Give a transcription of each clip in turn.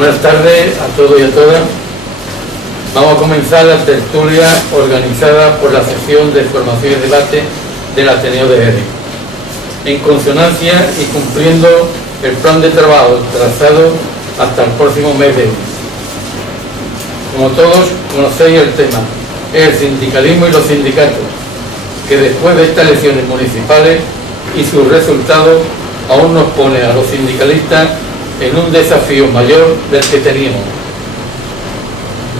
Buenas tardes a todos y a todas. Vamos a comenzar la tertulia organizada por la sección de formación y debate del Ateneo de Jerez, en consonancia y cumpliendo el plan de trabajo trazado hasta el próximo mes de junio. Como todos conocéis el tema, es el sindicalismo y los sindicatos, que después de estas elecciones municipales y sus resultados aún nos pone a los sindicalistas en un desafío mayor del que teníamos.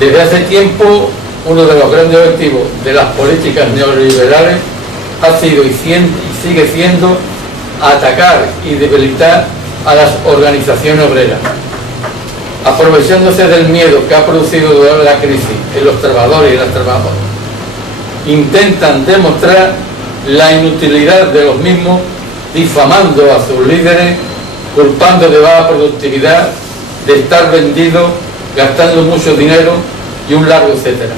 Desde hace tiempo, uno de los grandes objetivos de las políticas neoliberales ha sido y sigue siendo atacar y debilitar a las organizaciones obreras, aprovechándose del miedo que ha producido durante la crisis en los trabajadores y las trabajadoras. Intentan demostrar la inutilidad de los mismos, difamando a sus líderes, culpando de baja productividad, de estar vendidos, gastando mucho dinero y un largo etcétera.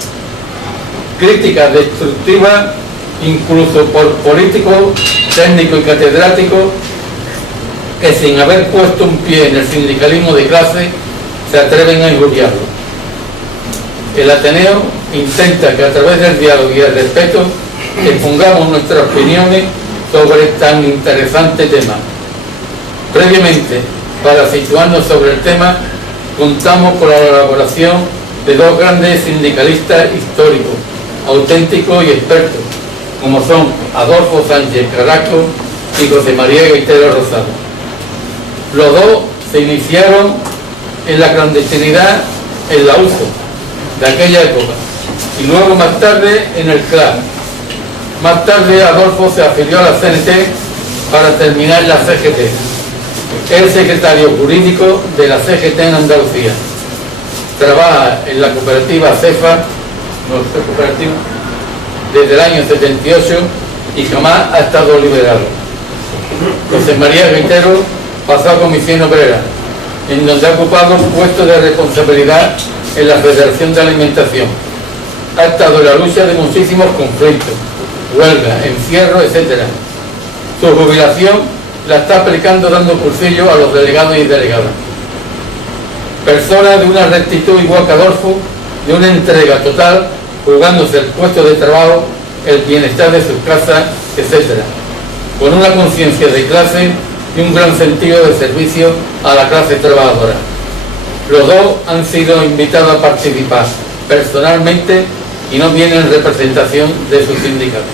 Críticas destructivas incluso por políticos, técnicos y catedráticos que sin haber puesto un pie en el sindicalismo de clase se atreven a injuriarlo. El Ateneo intenta que a través del diálogo y el respeto expongamos nuestras opiniones sobre tan interesante tema. Previamente, para situarnos sobre el tema, contamos con la colaboración de dos grandes sindicalistas históricos, auténticos y expertos, como son Adolfo Sánchez Carrasco y José María Gaitero Rosado. Los dos se iniciaron en la clandestinidad en la USO de aquella época y luego más tarde en el CLAR. Más tarde Adolfo se afilió a la CNT para terminar la CGT. Es secretario jurídico de la CGT en Andalucía. Trabaja en la cooperativa CEFA, nuestra cooperativa, desde el año 78 y jamás ha estado liberado. José María Gaitero pasó a Comisión Obrera, en donde ha ocupado un puesto de responsabilidad en la Federación de Alimentación. Ha estado en la lucha de muchísimos conflictos, huelgas, encierros, etc. Su jubilación la está aplicando dando cursillos a los delegados y delegadas. Persona de una rectitud igual que Adolfo, de una entrega total, jugándose el puesto de trabajo, el bienestar de sus casas, etc. Con una conciencia de clase y un gran sentido de servicio a la clase trabajadora. Los dos han sido invitados a participar personalmente y no vienen en representación de sus sindicatos.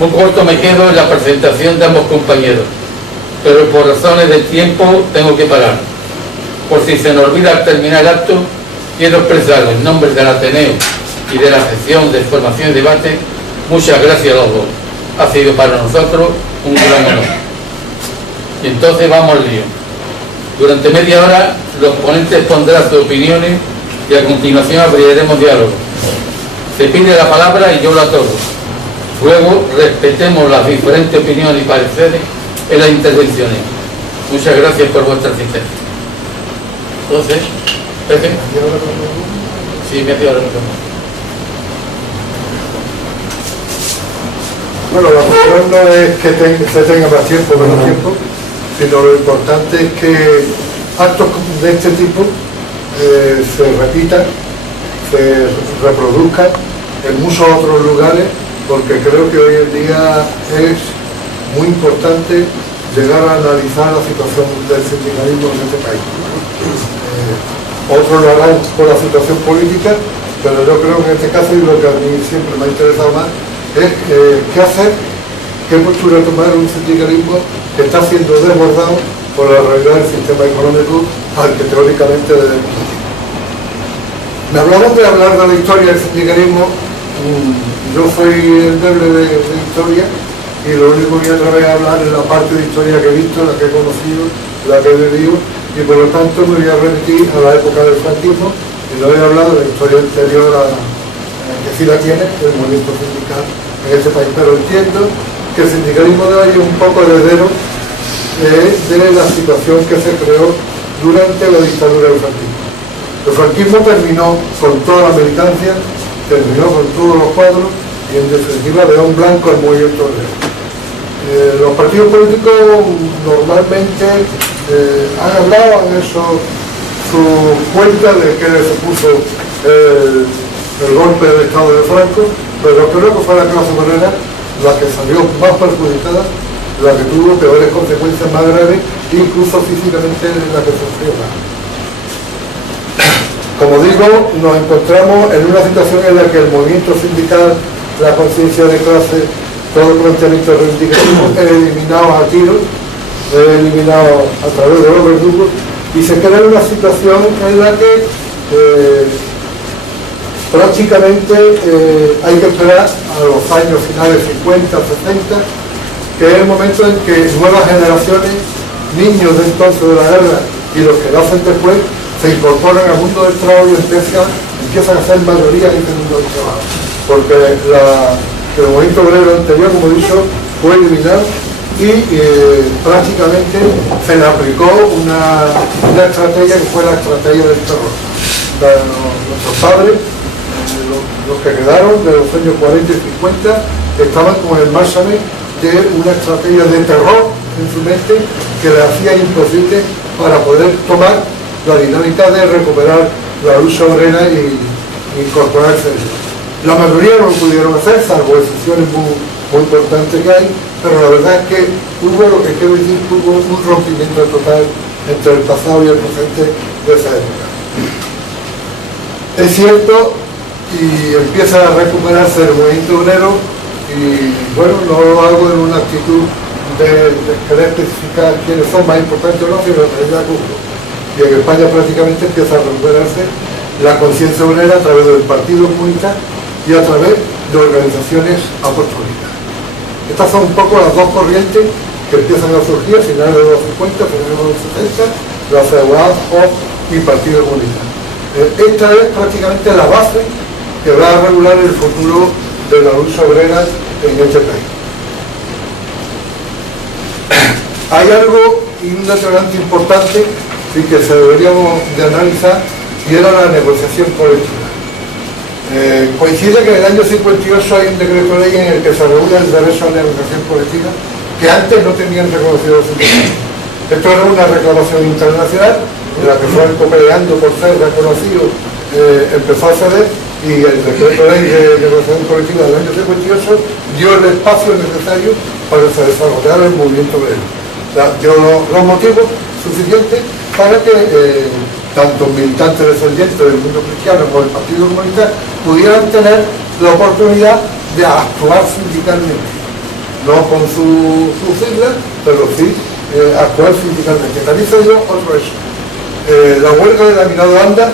Muy corto me quedo en la presentación de ambos compañeros, pero por razones de tiempo tengo que parar. Por si se nos olvida al terminar el acto, quiero expresar en nombre del Ateneo y de la sección de formación y debate muchas gracias a los dos. Ha sido para nosotros un gran honor. Y entonces vamos al lío. Durante media hora los ponentes pondrán sus opiniones y a continuación abriremos diálogo. Se pide la palabra y yo la otorgo. Luego respetemos las diferentes opiniones y pareceres en las intervenciones. Muchas gracias por vuestra asistencia. Entonces, Pepe. Sí, media hora mucho más. Bueno, la cuestión no es que se tenga más tiempo o menos tiempo, sino lo importante es que actos de este tipo se repitan, se reproduzcan en muchos otros lugares, porque creo que hoy en día es muy importante llegar a analizar la situación del sindicalismo en este país. Otros lo harán por la situación política, pero yo creo que en este caso, y lo que a mí siempre me ha interesado más, es qué hacer, qué postura tomar un sindicalismo que está siendo desbordado por la realidad del sistema económico al que teóricamente debemos ir. Me hablamos de hablar de la historia del sindicalismo. Yo soy el doble de historia y lo único que voy a través de hablar es la parte de historia que he visto, la que he conocido, la que he vivido, y por lo tanto me voy a remitir a la época del franquismo y no he hablado de la historia anterior que sí la tiene, el movimiento sindical en este país, pero entiendo que el sindicalismo de hoy es un poco heredero de la situación que se creó durante la dictadura del franquismo. El franquismo terminó con toda la militancia, terminó con todos los cuadros y en definitiva dejó en blanco el movimiento obrero. Los partidos políticos normalmente han hablado, han hecho su cuenta de que le supuso el golpe del Estado de Franco, pero creo que fue la clase obrera la que salió más perjudicada, la que tuvo peores consecuencias más graves, incluso físicamente la que sufrió más. Como digo, nos encontramos en una situación en la que el movimiento sindical, la conciencia de clase, todo el planteamiento reivindicativo es eliminado a tiros, es eliminado a través de los verdugos, y se crea una situación en la que prácticamente hay que esperar a los años finales 50, 60, que es el momento en que nuevas generaciones, niños de entonces de la guerra y los que lo hacen después, se incorporan al mundo del trabajo y empiezan a ser mayoría en este mundo del trabajo. Porque el movimiento obrero anterior, como he dicho, fue eliminado y prácticamente se le aplicó una estrategia que fue la estrategia del terror. Nuestros padres, los que quedaron de los años 40 y 50, estaban con el máxame de una estrategia de terror en su mente que le hacía imposible para poder tomar la dinámica de recuperar la lucha obrera y incorporarse a ella. La mayoría no lo pudieron hacer, salvo excepciones muy importantes que hay, pero la verdad es que hubo lo que quiero decir, hubo un rompimiento total entre el pasado y el presente de esa época. Es cierto, y empieza a recuperarse el movimiento obrero, y bueno, no lo hago en una actitud de querer especificar quiénes son más importantes o no, sino en realidad ocurre. Y en España prácticamente empieza a recuperarse la conciencia obrera a través del Partido Comunista y a través de organizaciones apostólicas. Estas son un poco las dos corrientes que empiezan a surgir a finales de los 50, finales de los 60, la CEUAD y Partido Comunista. Esta es prácticamente la base que va a regular el futuro de la lucha obrera en este país. Hay algo y un determinante importante y que se deberíamos de analizar, y era la negociación colectiva. Coincide que en el año 58 hay un decreto de ley en el que se regula el derecho a la negociación colectiva que antes no tenían reconocido los sindicatos. Esto era una reclamación internacional en la que Franco, peleando por ser reconocido, empezó a ceder, y el decreto de ley de negociación colectiva del año 58 dio el espacio necesario para que se desarrollara el movimiento obrero. Dio los motivos suficientes para que tanto militantes descendientes del mundo cristiano como del Partido Comunista pudieran tener la oportunidad de actuar sindicalmente, no con su sigla, pero sí actuar sindicalmente. También se dio otro hecho. La huelga de laminado anda,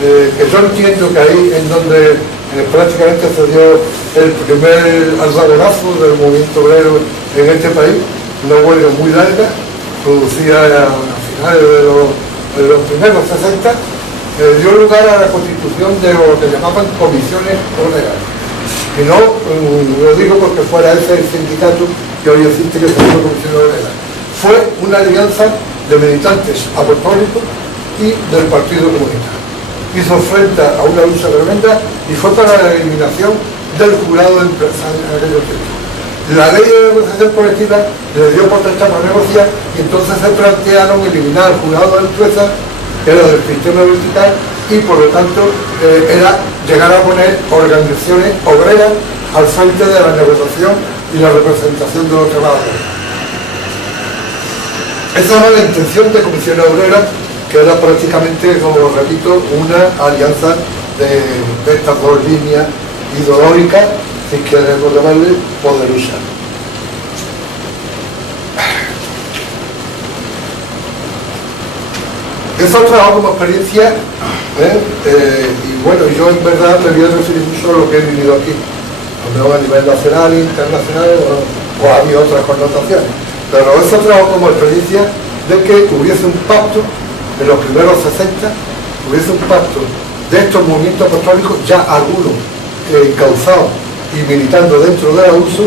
que yo entiendo que ahí en donde prácticamente se dio el primer alzagonazo del movimiento obrero en este país, una huelga muy larga, producida a finales de los primeros 60, dio lugar a la constitución de lo que llamaban comisiones obreras. Y no lo digo porque fuera ese el sindicato que hoy existe, que se llama Comisión Obrera. Fue una alianza de militantes apostólicos y del Partido Comunista. Hizo frente a una lucha tremenda y fue para la eliminación del jurado empresarial en aquellos tiempos. La ley de negociación colectiva le dio potestad para negociar, y entonces se plantearon eliminar el jurado de empresa, que era del sistema vertical, y por lo tanto era llegar a poner organizaciones obreras al frente de la negociación y la representación de los trabajadores. Esa era la intención de Comisiones Obreras, que era prácticamente, como repito, una alianza de estas dos líneas ideológicas, si queremos llamarle, o de lucha. Eso trabajo como experiencia, y bueno, yo en verdad me voy a referir mucho a lo que he vivido aquí, no a nivel nacional, internacional, o ha habido otras connotaciones, pero eso trabajo como experiencia de que hubiese un pacto en los primeros 60, hubiese un pacto de estos movimientos apostólicos, ya algunos encauzados y militando dentro de la USO,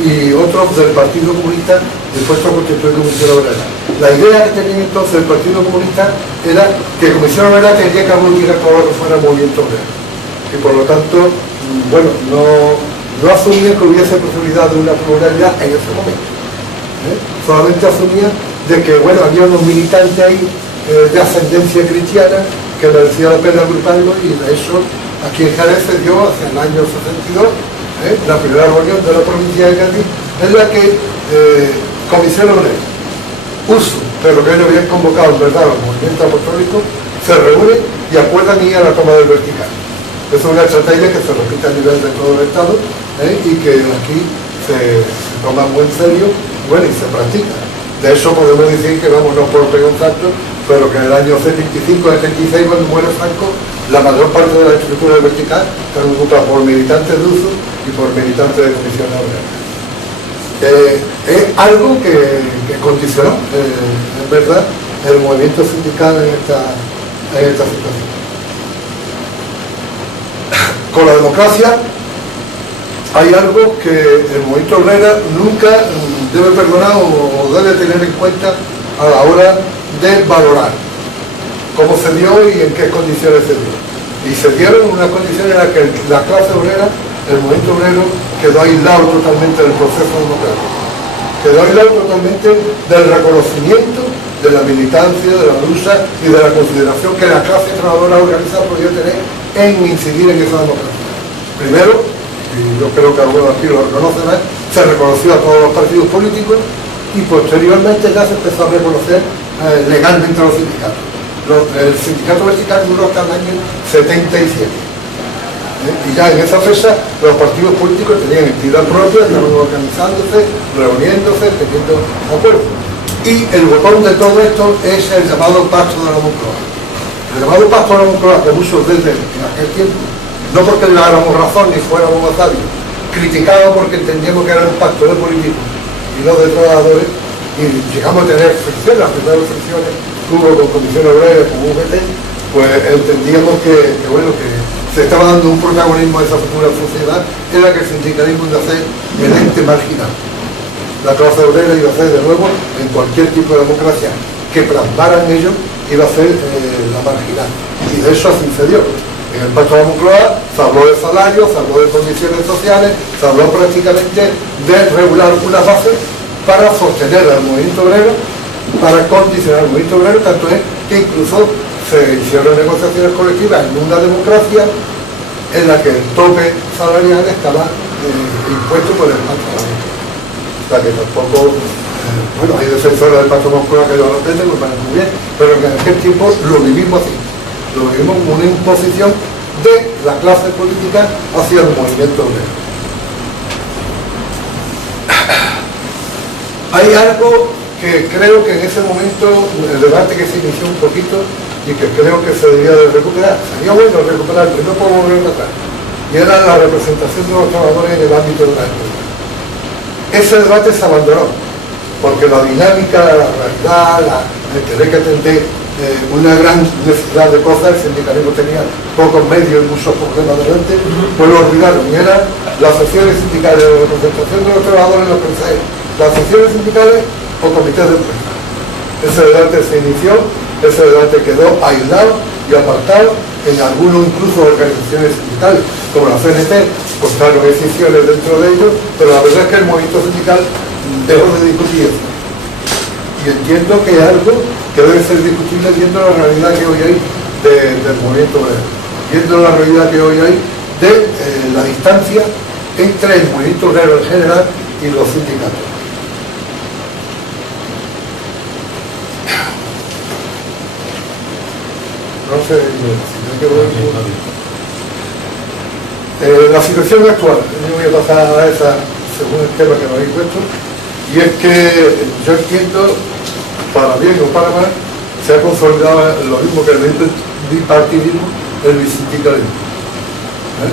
y otros del Partido Comunista dispuestos a constituir Comisión Obrera. La idea que tenía entonces el Partido Comunista era que Comisión Obrera tenía que aglutinar todo lo que fuera el movimiento obrero, y por lo tanto, bueno, no asumía que hubiese posibilidad de una pluralidad en ese momento, solamente asumía de que, bueno, había unos militantes ahí de ascendencia cristiana que merecía la pena agruparlo, y de eso aquí en Jerez se dio hacia el año 62 la primera reunión de la provincia de Cádiz, en la que Comisión Obrera, USO, pero que ellos habían convocado en verdad los movimientos apostólicos, se reúnen y acuerdan ir a la toma del vertical. Es una estrategia que se repite a nivel de todo el Estado, y que aquí se toma muy en serio, bueno, y se practica. De eso podemos decir que, vamos, no por pegar un salto, pero que en el año 75-76, cuando muere Franco, la mayor parte de la estructura del vertical está ocupada por militantes de USO y por militantes de Comisión Obrera. Es algo que condicionó, en verdad, el movimiento sindical en esta situación. Con la democracia hay algo que el movimiento obrero nunca debe perdonar o debe tener en cuenta a la hora de valorar cómo se dio y en qué condiciones se dio. Y se dieron unas condiciones en las que la clase obrera, el movimiento obrero, quedó aislado totalmente del proceso democrático. Quedó aislado totalmente del reconocimiento de la militancia, de la lucha y de la consideración que la clase trabajadora organizada podía tener en incidir en esa democracia. Primero, y yo creo que algunos aquí lo reconocen, se reconoció a todos los partidos políticos, y posteriormente ya se empezó a reconocer legalmente a los sindicatos. El sindicato vertical duró hasta el año 77. Y ya en esa fecha los partidos políticos tenían entidad propia, estaban organizándose, reuniéndose, teniendo acuerdos. Y el botón de todo esto es el llamado Pacto de la Moncloa. El llamado Pacto de la Moncloa, que muchos desde en aquel tiempo, no porque le dáramos razón ni fuéramos sabios, criticaba porque entendíamos que era un pacto de políticos y no de trabajadores, y llegamos a tener fricciones, las primeras fricciones que hubo con Comisión Obrera, con UGT, pues entendíamos que se estaba dando un protagonismo a esa futura sociedad en la que el sindicalismo iba a ser el ente marginal. La clase obrera iba a ser, de nuevo, en cualquier tipo de democracia que plasmaran ellos, iba a ser la marginal. Y de eso así se dio. En el Pacto de la Moncloa se habló de salarios, se habló de condiciones sociales, se habló prácticamente de regular unas bases para sostener al movimiento obrero, para condicionar al movimiento obrero, tanto es que incluso se hicieron negociaciones colectivas en una democracia en la que el tope salarial estaba impuesto por el Pacto de la Moncloa. O sea que tampoco, bueno, hay defensores del Pacto de la Moncloa que lo respetan, lo parecen muy bien, pero que en aquel tiempo lo vivimos así. Lo vivimos como una imposición de la clase política hacia el movimiento obrero. Hay algo que creo que en ese momento, el debate que se inició un poquito y que creo que se debía de recuperar, sería bueno recuperarlo, no puedo volver atrás, y era la representación de los trabajadores en el ámbito de la escuela. Ese debate se abandonó, porque la dinámica, la realidad, el tener que atender una gran necesidad de cosas, el sindicalismo tenía pocos medios y muchos problemas delante, pues lo olvidaron. Y eran las secciones sindicales de representación de los trabajadores en los consejeros, las secciones sindicales o comités de empresa. Ese debate se inició, ese debate quedó aislado y apartado. En algunos incluso organizaciones sindicales como la CNT contaron decisiones dentro de ellos, pero la verdad es que el movimiento sindical dejó de discutir eso. Y entiendo que es algo que debe ser discutible viendo la realidad que hoy hay del movimiento obrero, viendo la realidad que hoy hay de la distancia entre el movimiento obrero en general y los sindicatos. No sé si me quedo la situación actual, yo voy a pasar a esa según el tema que me habéis puesto, y es que yo entiendo, para bien o para mal, se ha consolidado lo mismo que el bipartidismo, el bisindicalismo. El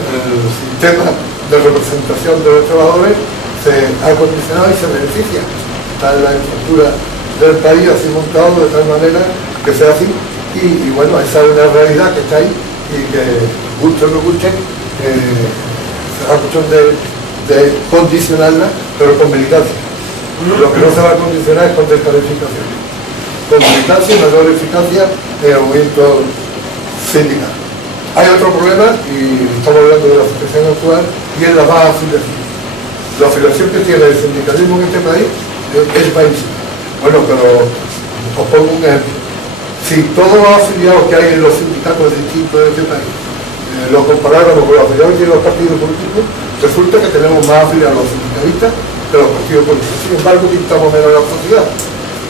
sistema de representación de los trabajadores se ha condicionado y se beneficia. Está en la estructura del país así montado de tal manera que sea así, y bueno, esa es una realidad que está ahí y que guste o no guste, será cuestión de condicionarla, pero con militancia. Lo que no se va a condicionar es con descalificación. Con militancia y mayor eficacia en el movimiento sindical. Hay otro problema, y estamos hablando de la situación actual, y es la baja afiliación. La afiliación que tiene el sindicalismo en este país es bajísima. Bueno, pero os pongo un ejemplo. si todos los afiliados que hay en los sindicatos distintos de este país lo comparáramos con los afiliados que tienen los partidos políticos, resulta que tenemos más afiliados a los sindicalistas que los partidos políticos. Sin embargo, pintamos menos la sociedad.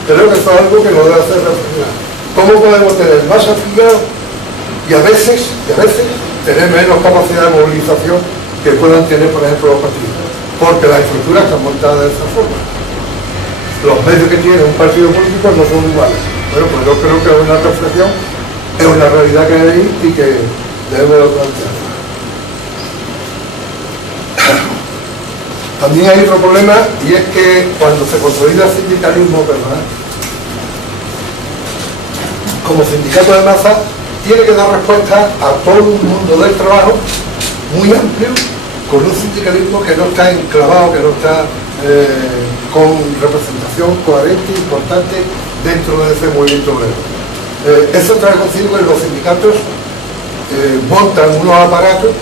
Creo que eso es algo que nos debe hacer reflexionar. ¿Cómo podemos tener más afiliados y a veces tener menos capacidad de movilización que puedan tener, por ejemplo, los partidos? Porque las estructuras están montadas de esa forma. Los medios que tiene un partido político no son iguales. Bueno, pues yo creo que es una reflexión, es una realidad que hay y que debemos plantear. También hay otro problema, y es que cuando se consolida el sindicalismo personal, como sindicato de masa, tiene que dar respuesta a todo un mundo del trabajo muy amplio, con un sindicalismo que no está enclavado, que no está con representación coherente e importante dentro de ese movimiento obrero. Eso trae consigo que los sindicatos montan unos aparatos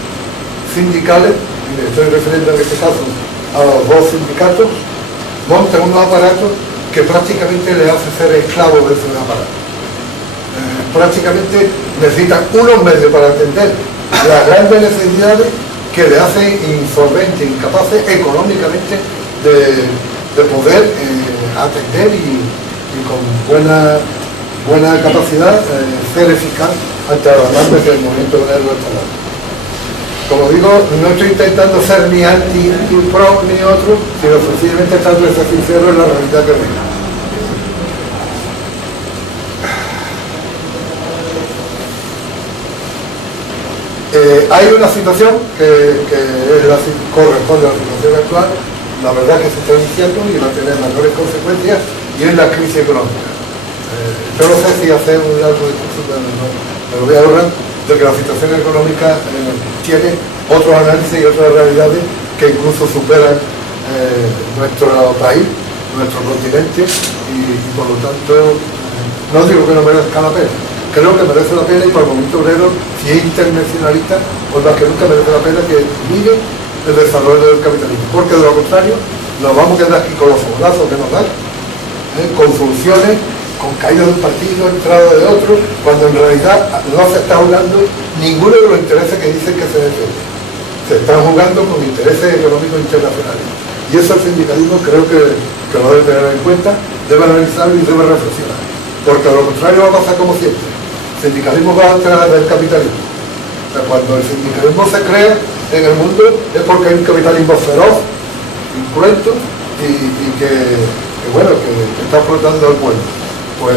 sindicales, y me estoy refiriendo en este caso a los dos sindicatos, montan unos aparatos que prácticamente les hace ser esclavos de esos aparatos. Prácticamente necesitan unos medios para atender las grandes necesidades que le hacen insolventes, incapaces económicamente de poder atender y con buena capacidad ser eficaz ante los demandas del movimiento obrero estatal. Como digo, no estoy intentando ser ni anti, ni pro, ni otro, sino sencillamente tratando de ser sincero en la realidad que venga. Hay una situación que corresponde a la situación actual, la verdad que se está iniciando y va a tener mayores consecuencias, y es la crisis económica. Yo no sé si hacer un largo discurso, pero me lo voy a ahorrar, de que la situación económica tiene otros análisis y otras realidades que incluso superan nuestro país, nuestro continente, y por lo tanto no digo que no merezca la pena. Creo que merece la pena, y para el movimiento obrero, si es internacionalista, pues más que nunca merece la pena que mire el desarrollo del capitalismo, porque de lo contrario nos vamos a quedar aquí con los fogonazos que nos dan, con funciones, con caída de un partido, entrada de otro, cuando en realidad no se está jugando ninguno de los intereses que dicen que se defienden. Se están jugando con intereses económicos internacionales. Y eso el sindicalismo creo que lo debe tener en cuenta, debe analizarlo y debe reflexionar. Porque de lo contrario va a pasar como siempre. El sindicalismo va a entrar del capitalismo. O sea, cuando el sindicalismo se crea en el mundo es porque hay un capitalismo feroz, incruento y que está explotando al pueblo. Pues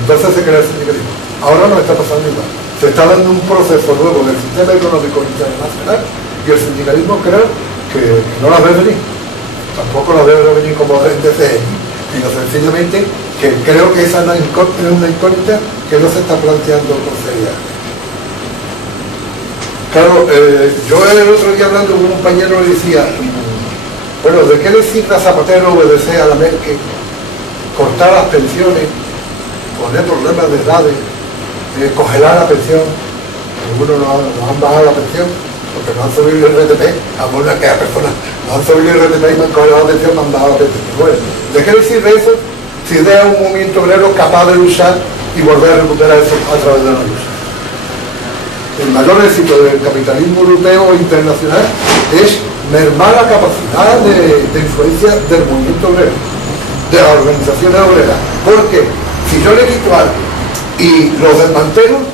entonces se crea el sindicalismo. Ahora no está pasando igual. Se está dando un proceso nuevo del sistema económico internacional y el sindicalismo creo que no la debe venir. Tampoco la debe venir como el DCE, sino sencillamente que creo que esa es una incógnita que no se está planteando con seriedad. Claro, yo el otro día hablando con un compañero le decía, bueno, ¿de qué le sirve a Zapatero obedecer a la Merkel, cortar las pensiones, poner problemas de edades, congelar la pensión? Algunos no han bajado la pensión porque no han subido el RTP, algunas que hay personas no han subido el RTP y me han congelado la pensión, me han bajado la pensión. Bueno, ¿de qué le sirve eso si deja un movimiento obrero capaz de luchar y volver a recuperar eso a través de la lucha? El mayor éxito del capitalismo europeo e internacional es mermar la capacidad de influencia del movimiento obrero, de las organizaciones obreras. Porque si yo le quito algo y los desmantelo,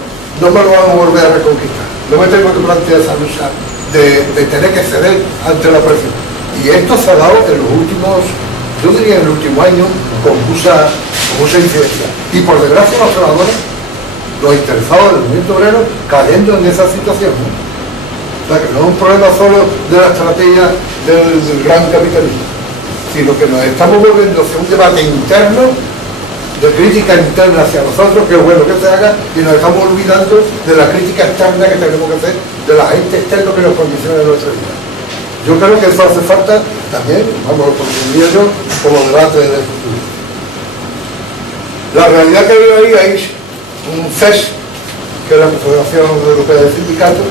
no me lo van a volver a reconquistar. No me tengo que plantear esa lucha de tener que ceder ante la presión. Y esto se ha dado en los últimos, yo diría en el último año, con mucha incidencia. Y por desgracia los trabajadores, los interesados del movimiento obrero, cayendo en esa situación. O sea que no es un problema solo de la estrategia del gran capitalismo, sino que nos estamos volviendo hacia un debate interno, de crítica interna hacia nosotros, que es bueno que se haga, y nos estamos olvidando de la crítica externa que tenemos que hacer de la gente externa que nos condiciona en nuestra vida. Yo creo que eso hace falta también, vamos, lo diría yo, como debate de futuro. La realidad que veo ahí es un CES, que es la Confederación Europea de Sindicatos,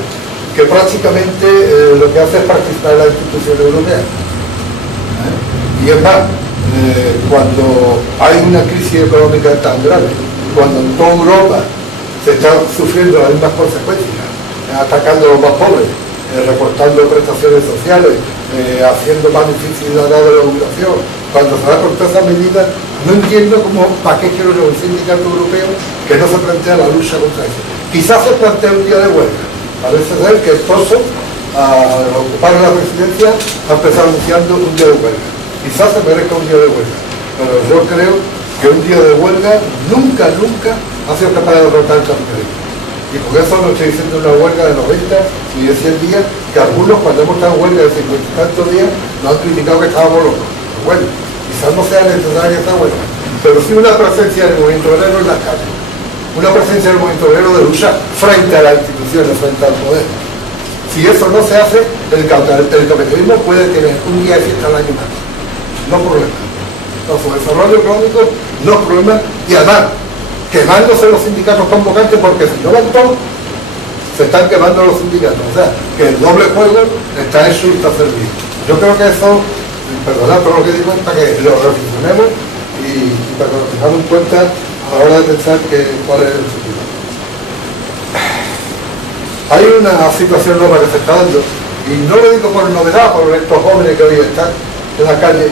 que prácticamente lo que hace es participar en la institución europea. Y es más, cuando hay una crisis económica tan grave cuando en toda Europa se están sufriendo las mismas consecuencias, atacando a los más pobres, recortando prestaciones sociales, haciendo más difícil la edad de la jubilación, cuando se da por todas esas medidas, no entiendo cómo, para qué quiero un sindicato europeo que no se plantea la lucha contra eso. Quizás se plantea un día de huelga. Parece ser que el Pozo, al ocupar la presidencia, ha empezado anunciando un día de huelga. Quizás se merezca un día de huelga, pero yo creo que un día de huelga nunca ha sido capaz de derrotar el capitalismo. Y con eso no estoy diciendo una huelga de 90 ni de 100 días, que algunos cuando hemos estado en huelga de 50 y tantos días nos han criticado que estábamos locos. Bueno, quizás no sea necesaria esta huelga, pero sí una presencia del movimiento obrero en las calles, una presencia del movimiento obrero de lucha frente a las instituciones, frente al poder. Si eso no se hace, el capitalismo puede tener un día de fiesta al año más. No problema. No, su desarrollo económico no es problema, y además quemándose los sindicatos convocantes, porque si no van todos, se están quemando los sindicatos. O sea, que el doble juego está hecho y está servido. Yo creo que eso, perdonad por lo que digo, para que lo reflexionemos y para que lo tengamos en cuenta a la hora de pensar cuál es el futuro. Hay una situación nueva que se está dando, y no lo digo por novedad, por estos jóvenes que hoy están en la calle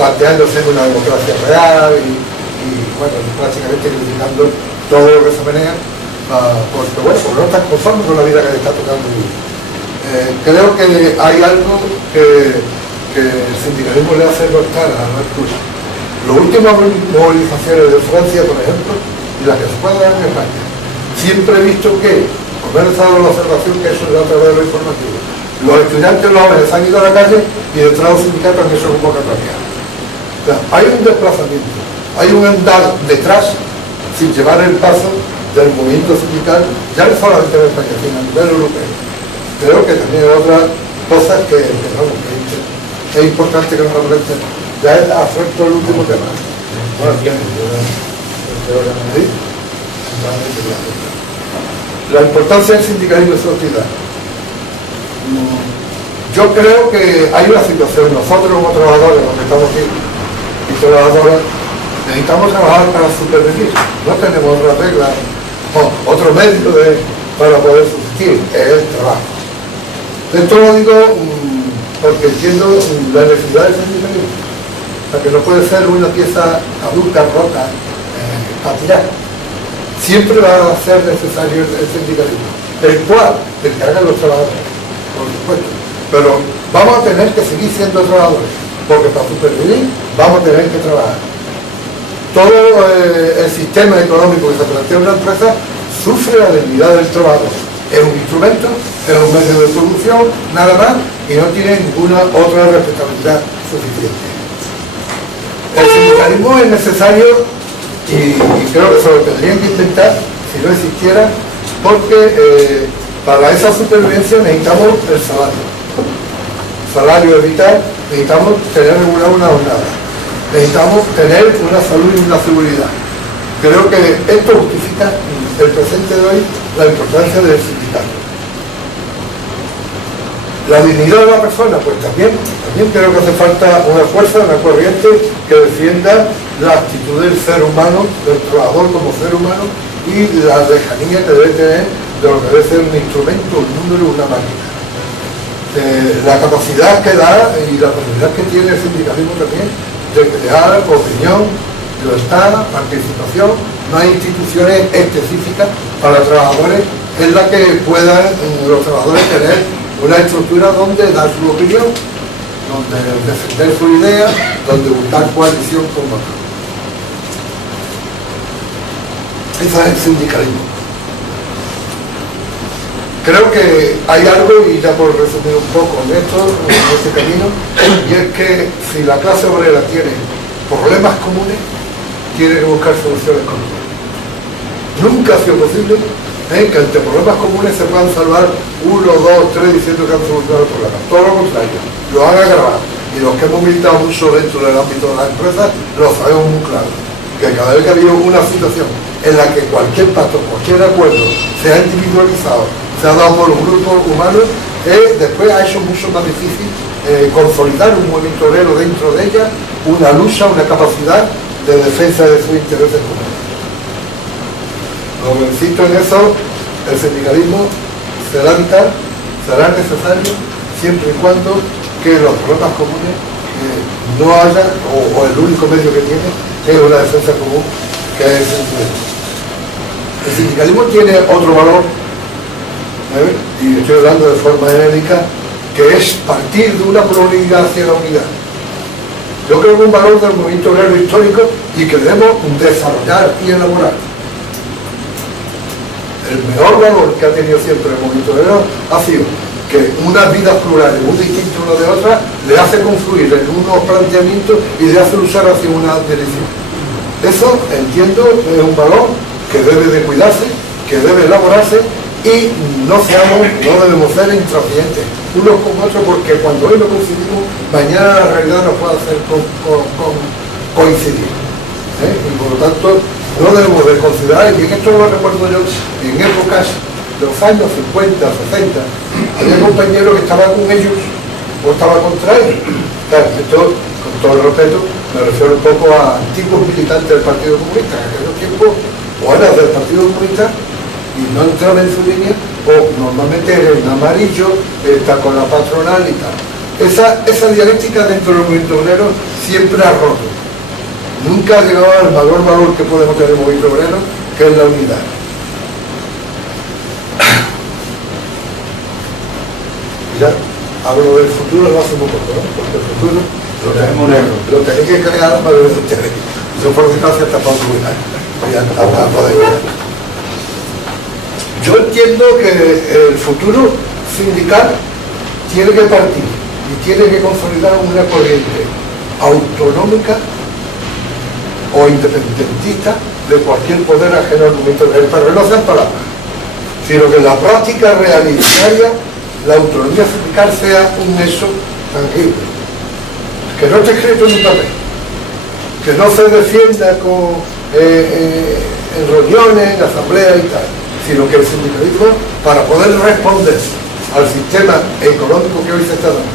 planteándose una democracia real y bueno, prácticamente criticando todo lo que se menea, porque bueno, porque no están conformes con la vida que les está tocando vivir. Creo que hay algo que el sindicalismo le hace notar a la altura. Las últimas movilizaciones de Francia, por ejemplo, y las que se pueden dar en España, siempre he visto que, por lo menos la observación que eso es a través de lo informativo, los estudiantes, los jóvenes han ido a la calle y detrás de los sindicatos han hecho convocatorias. O sea, hay un desplazamiento, hay un andar detrás sin llevar el paso del movimiento sindical, ya no solamente en España, sino a nivel europeo. Creo que también hay otras cosas que es importante que nos aprenden. Ya afecto el último tema. La importancia del sindicalismo en sociedad. Yo creo que hay una situación, nosotros como trabajadores, los que estamos aquí y trabajadoras, necesitamos trabajar para supervivir. No tenemos otra regla, otro medio para poder subsistir, es el trabajo. Esto lo digo porque entiendo la necesidad del sindicalismo. O sea, que no puede ser una pieza caduca, rota, para tirar. Siempre va a ser necesario el sindicalismo. El cual, el que hagan los trabajadores, por supuesto. Pero vamos a tener que seguir siendo trabajadores, porque para supervivir vamos a tener que trabajar. Todo el sistema económico que se plantea en una empresa sufre la debilidad del trabajador. Es un instrumento, es un medio de producción, nada más, y no tiene ninguna otra responsabilidad suficiente. El sindicalismo es necesario y creo que se lo tendrían que intentar si no existiera, porque para esa supervivencia necesitamos el salario. Salario es vital, necesitamos tener regular una jornada, necesitamos tener una salud y una seguridad. Creo que esto justifica el presente de hoy la importancia del sindicato. La dignidad de la persona, pues también creo que hace falta una fuerza, una corriente que defienda la actitud del ser humano, del trabajador como ser humano, y la lejanía que debe tener de lo que debe ser un instrumento, un número, una máquina. La capacidad que da y la posibilidad que tiene el sindicalismo también de crear opinión, libertad, participación. No hay instituciones específicas para trabajadores en la que puedan los trabajadores tener una estructura donde dar su opinión, donde defender su idea, donde buscar coalición con otros. Ese es el sindicalismo. Creo que hay algo, y ya por resumir un poco en este camino, y es que si la clase obrera tiene problemas comunes, tiene que buscar soluciones comunes. Nunca ha sido posible que ante problemas comunes se puedan salvar 1, 2, 3 diciendo que han solucionado el problema. Todo lo contrario, lo han agravado. Y los que hemos militado mucho dentro del ámbito de las empresas lo sabemos muy claro. Que cada vez que ha habido una situación en la que cualquier pacto, cualquier acuerdo se ha individualizado, se ha dado por un grupo humano, después ha hecho mucho más difícil consolidar un movimiento obrero dentro de ella, una lucha, una capacidad de defensa de sus intereses comunes. Como insisto en eso, el sindicalismo será vital, será necesario, siempre y cuando que los problemas comunes no haya, o el único medio que tiene es una defensa común, que es el sindicalismo. El sindicalismo tiene otro valor, y estoy hablando de forma genérica, que es partir de una pluralidad hacia la unidad. Yo creo que es un valor del movimiento obrero histórico y que debemos desarrollar y elaborar. El mejor valor que ha tenido siempre el movimiento obrero ha sido que unas vidas plurales, muy distintas una de otra, le hace confluir en unos planteamientos y le hace luchar hacia una dirección. Eso, entiendo, es un valor que debe de cuidarse, que debe elaborarse, y no debemos ser intransigentes unos con otros, porque cuando hoy lo coincidimos, mañana la realidad nos puede hacer coincidir. Y por lo tanto, no debemos de considerar, y en esto lo recuerdo yo, en épocas de los años 50, 60, había compañeros que estaban con ellos o estaban contra ellos. Claro, esto, con todo el respeto, me refiero un poco a antiguos militantes del Partido Comunista, en aquellos tiempos, o eran del Partido Comunista, y no entraba en su línea, o normalmente era en amarillo, está con la patronal y tal. Esa dialéctica dentro del movimiento obrero siempre ha roto. Nunca ha llegado al mayor valor que podemos tener el movimiento obrero, que es la unidad. Ya hablo del futuro, lo hacemos poco, ¿no? Porque el futuro lo tenemos negro, lo tenéis que crear para ver ustedes. Yo por desgracia está para olvidar. Ya poder. Yo entiendo que el futuro sindical tiene que partir y tiene que consolidar una corriente autonómica o independentista de cualquier poder ajeno al movimiento obrero, pero no sean palabras, sino que en la práctica real y diaria la autonomía sindical sea un hecho tangible, que no esté escrito en un papel, que no se defienda en reuniones, en asambleas y tal, sino que el sindicalismo, para poder responder al sistema económico que hoy se está dando,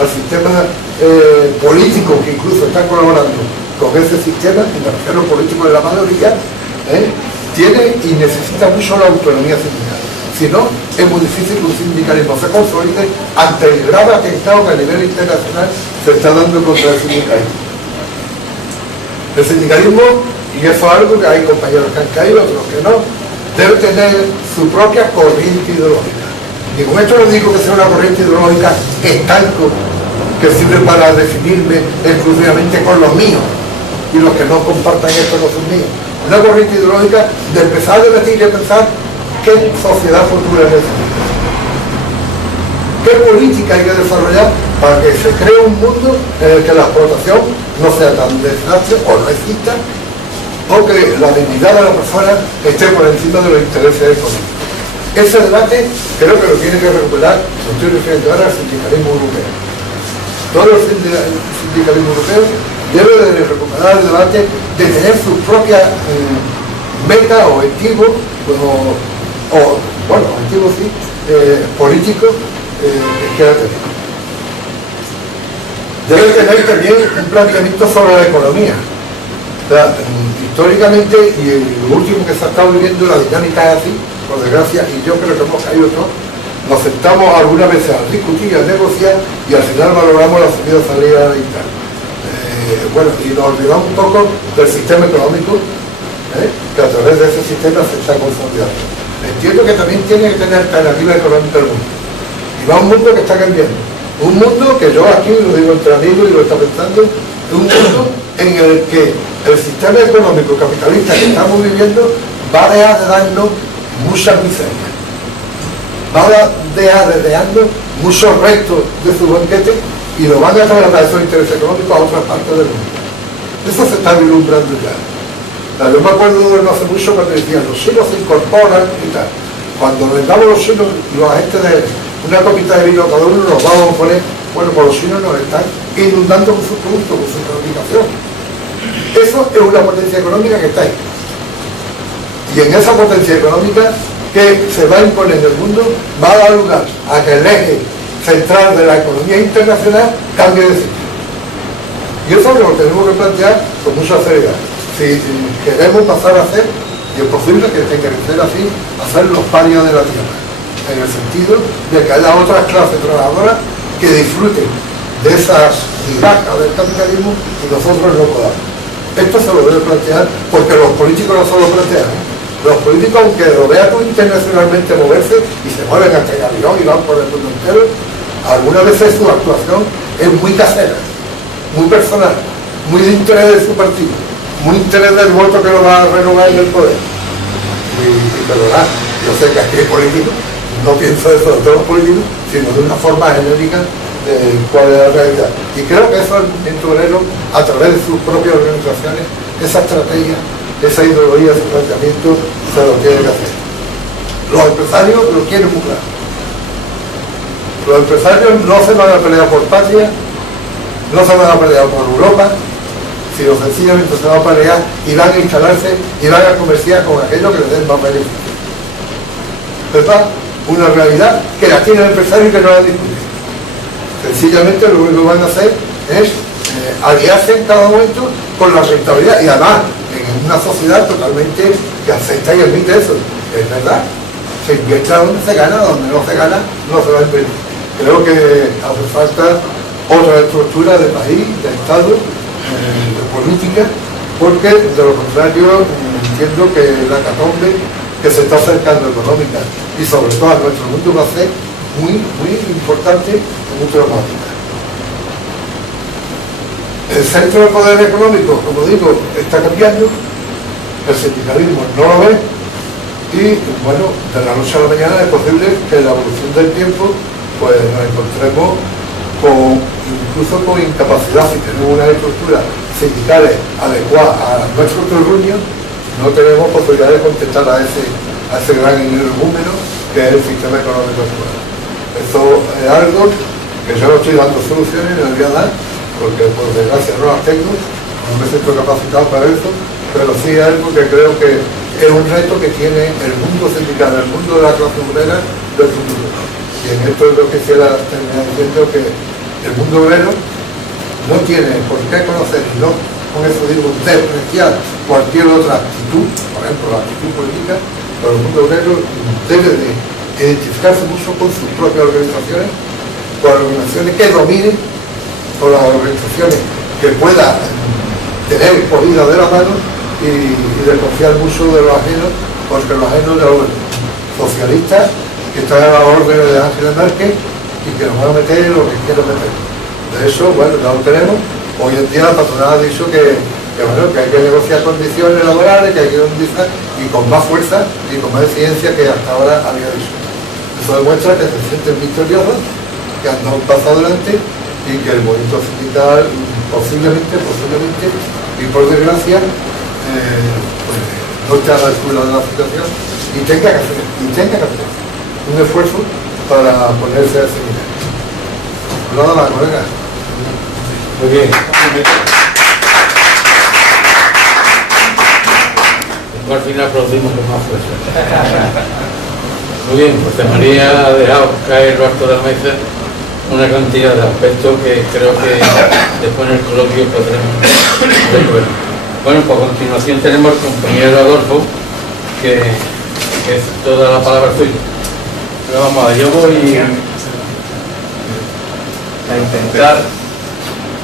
al sistema político que incluso está colaborando con ese sistema, y me refiero político de la mayoría, tiene y necesita mucho la autonomía sindical. Si no, es muy difícil que un sindicalismo se consolide ante el grave atentado que a nivel internacional se está dando contra el sindicalismo. El sindicalismo, y eso es algo que hay compañeros que han caído, otros que no, debe tener su propia corriente ideológica. Y con esto no digo que sea una corriente ideológica estanco, que sirve para definirme exclusivamente con los míos, y los que no compartan esto no son míos. Una corriente ideológica de empezar a debatir y a pensar qué sociedad futura necesita, qué política hay que desarrollar para que se cree un mundo en el que la explotación no sea tan desastre o no exista, o que la dignidad de la persona esté por encima de los intereses económicos. Ese debate creo que lo tiene que recuperar, lo estoy refiriendo ahora al sindicalismo europeo. Todo el sindicalismo europeo debe de recuperar el debate de tener su propia meta o objetivo, objetivo sí, político que quiera tener. Debe tener también un planteamiento sobre la economía. O sea, históricamente, y lo último que se ha estado viviendo, la dinámica es así, por desgracia, y yo creo que hemos caído todos, nos sentamos algunas veces a discutir, a negociar, y al final valoramos la salida y tal. Y nos olvidamos un poco del sistema económico, que a través de ese sistema se está consolidando. Entiendo que también tiene que tener alternativa económica del mundo. Y va a un mundo que está cambiando. Un mundo que yo aquí lo digo entre amigos y lo está pensando, un mundo en el que el sistema económico capitalista que estamos viviendo va a dejar de darnos muchas miserias, va a dejar de darnos muchos restos de su banquete y lo van a trasladar esos intereses económicos a otras partes del mundo. Eso se está vislumbrando ya. Yo me acuerdo de no hace mucho cuando decían los chinos se incorporan y tal. Cuando vendamos los chinos, los agentes de una copita de vino cada uno, nos vamos a poner, bueno, pues los chinos nos están inundando con sus productos, con su fabricación. Eso es una potencia económica que está ahí. Y en esa potencia económica que se va a imponer en el mundo, va a dar lugar a que el eje central de la economía internacional cambie de sitio. Y eso lo tenemos que plantear con mucha seriedad. Si queremos pasar a ser Y es posible que tenga que ser así, hacer los parias de la tierra, en el sentido de que haya otras clases trabajadoras que disfruten de esas migajas del capitalismo y nosotros no podamos. Esto se lo debe plantear, porque los políticos no se lo plantean. Los políticos, aunque lo vean internacionalmente moverse y se mueven hasta el avión y van por el mundo entero, algunas veces su actuación es muy casera, muy personal, muy de interés de su partido, muy interés del voto que lo va a renovar en el poder. Y perdonad, yo sé que aquí hay políticos, no pienso eso de todos los políticos, sino de una forma genérica de cuál es la realidad. Y creo que eso el movimiento obrero, a través de sus propias organizaciones, esa estrategia, esa ideología, ese planteamiento, se lo tiene que hacer. Los empresarios lo quieren muy claro. Los empresarios no se van a pelear por patria, no se van a pelear por Europa, sino sencillamente se van a pelear y van a instalarse y van a comerciar con aquello que les den más beneficio. ¿Verdad? Una realidad que la tiene el empresario y que no la discute. Sencillamente lo único que van a hacer es aliarse en cada momento con la rentabilidad, y además en una sociedad totalmente que acepta y admite eso. Es verdad, se invierte donde se gana, donde no se gana no se va a invertir. Creo que hace falta otra estructura de país, de Estado, de política, porque de lo contrario entiendo que la catombe que se está acercando económica y sobre todo a nuestro mundo va a ser muy, muy importante y muy traumática. El centro del poder económico, como digo, está cambiando, el sindicalismo no lo ve, y bueno, de la noche a la mañana es posible que en la evolución del tiempo pues nos encontremos incluso con incapacidad. Si tenemos unas estructuras sindicales adecuadas a nuestro terruño, no tenemos posibilidad de contestar a ese gran energúmeno que es el sistema económico actual. Esto es algo que yo no estoy dando soluciones, no voy a dar, porque por desgracia no las tengo, no me siento capacitado para eso, pero sí es algo que creo que es un reto que tiene el mundo sindical, el mundo de la clase obrera del futuro. Y en esto yo quisiera terminar diciendo que el mundo obrero no tiene por qué conocer, y no con eso digo despreciar cualquier otra actitud, por ejemplo la actitud política, pero el mundo obrero debe de identificarse mucho con sus propias organizaciones, con organizaciones que dominen, con las organizaciones que puedan tener corrida de la mano y desconfiar mucho de los ajenos, porque los ajenos de los socialistas que están a las órdenes de Angela Merkel y que nos van a meter lo que quieran meter. De eso, bueno, ya lo tenemos. Hoy en día la patronal ha dicho que hay que negociar condiciones laborales, que hay que negociar, y con más fuerza y con más exigencia que hasta ahora había dicho. Eso demuestra que se sienten victoriosos, que han dado un paso adelante y que el movimiento sindical posiblemente, y por desgracia, pues, no está a la altura de la situación y tenga que hacer un esfuerzo para ponerse a ese nivel. Nada más, colega. Muy bien. Al final producimos con más fuerza. Muy bien, José María ha dejado caer lo alto de la mesa una cantidad de aspectos que creo que después en el coloquio podremos recuperar. Bueno, pues a continuación tenemos al compañero Adolfo, que es toda la palabra suya. Pero vamos a ver, yo voy a intentar,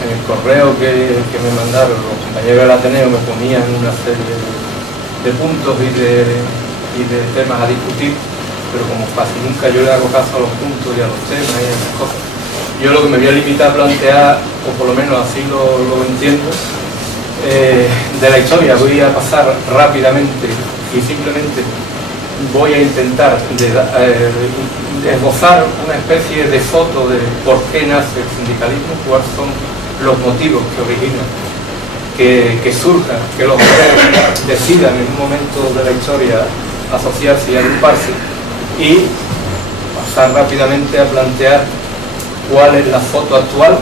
en el correo que me mandaron los compañeros del Ateneo me ponían una serie de puntos y de temas a discutir, pero como casi nunca yo le hago caso a los puntos y a los temas y a esas cosas, yo lo que me voy a limitar a plantear, o por lo menos así lo entiendo, de la historia voy a pasar rápidamente y simplemente voy a intentar esbozar una especie de foto de por qué nace el sindicalismo, cuáles son los motivos que originan que surja, que los obreros decidan en un momento de la historia asociarse y agruparse, y pasar rápidamente a plantear cuál es la foto actual,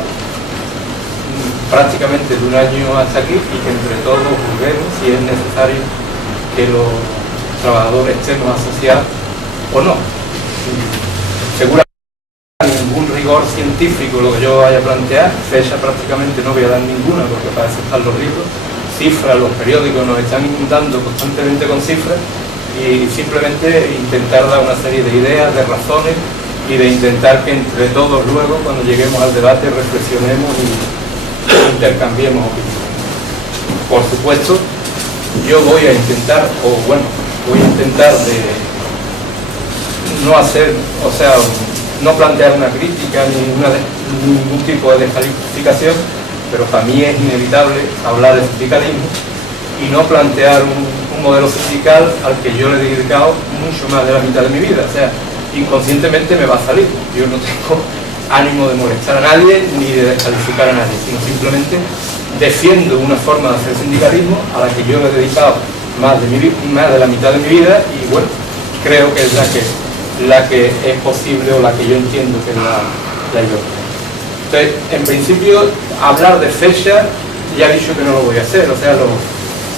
prácticamente de un año hasta aquí, y que entre todos juzguemos si es necesario que los trabajadores estemos asociados o no. Seguramente ningún rigor científico lo que yo vaya a plantear, fecha prácticamente no voy a dar ninguna porque para eso están los libros, cifras, los periódicos nos están inundando constantemente con cifras, y simplemente intentar dar una serie de ideas, de razones, y de intentar que entre todos luego, cuando lleguemos al debate, reflexionemos y intercambiemos opiniones. Por supuesto, yo voy a intentar, de no hacer, o sea, no plantear una crítica ni ningún tipo de descalificación, pero para mí es inevitable hablar de sindicalismo y no plantear un modelo sindical al que yo le he dedicado mucho más de la mitad de mi vida. O sea, inconscientemente me va a salir. Yo no tengo ánimo de molestar a nadie ni de descalificar a nadie, sino simplemente defiendo una forma de hacer sindicalismo a la que yo le he dedicado más de la mitad de mi vida, y bueno, creo que es la que es posible, o la que yo entiendo que es la idónea. Entonces, en principio, hablar de fecha, ya he dicho que no lo voy a hacer. O sea,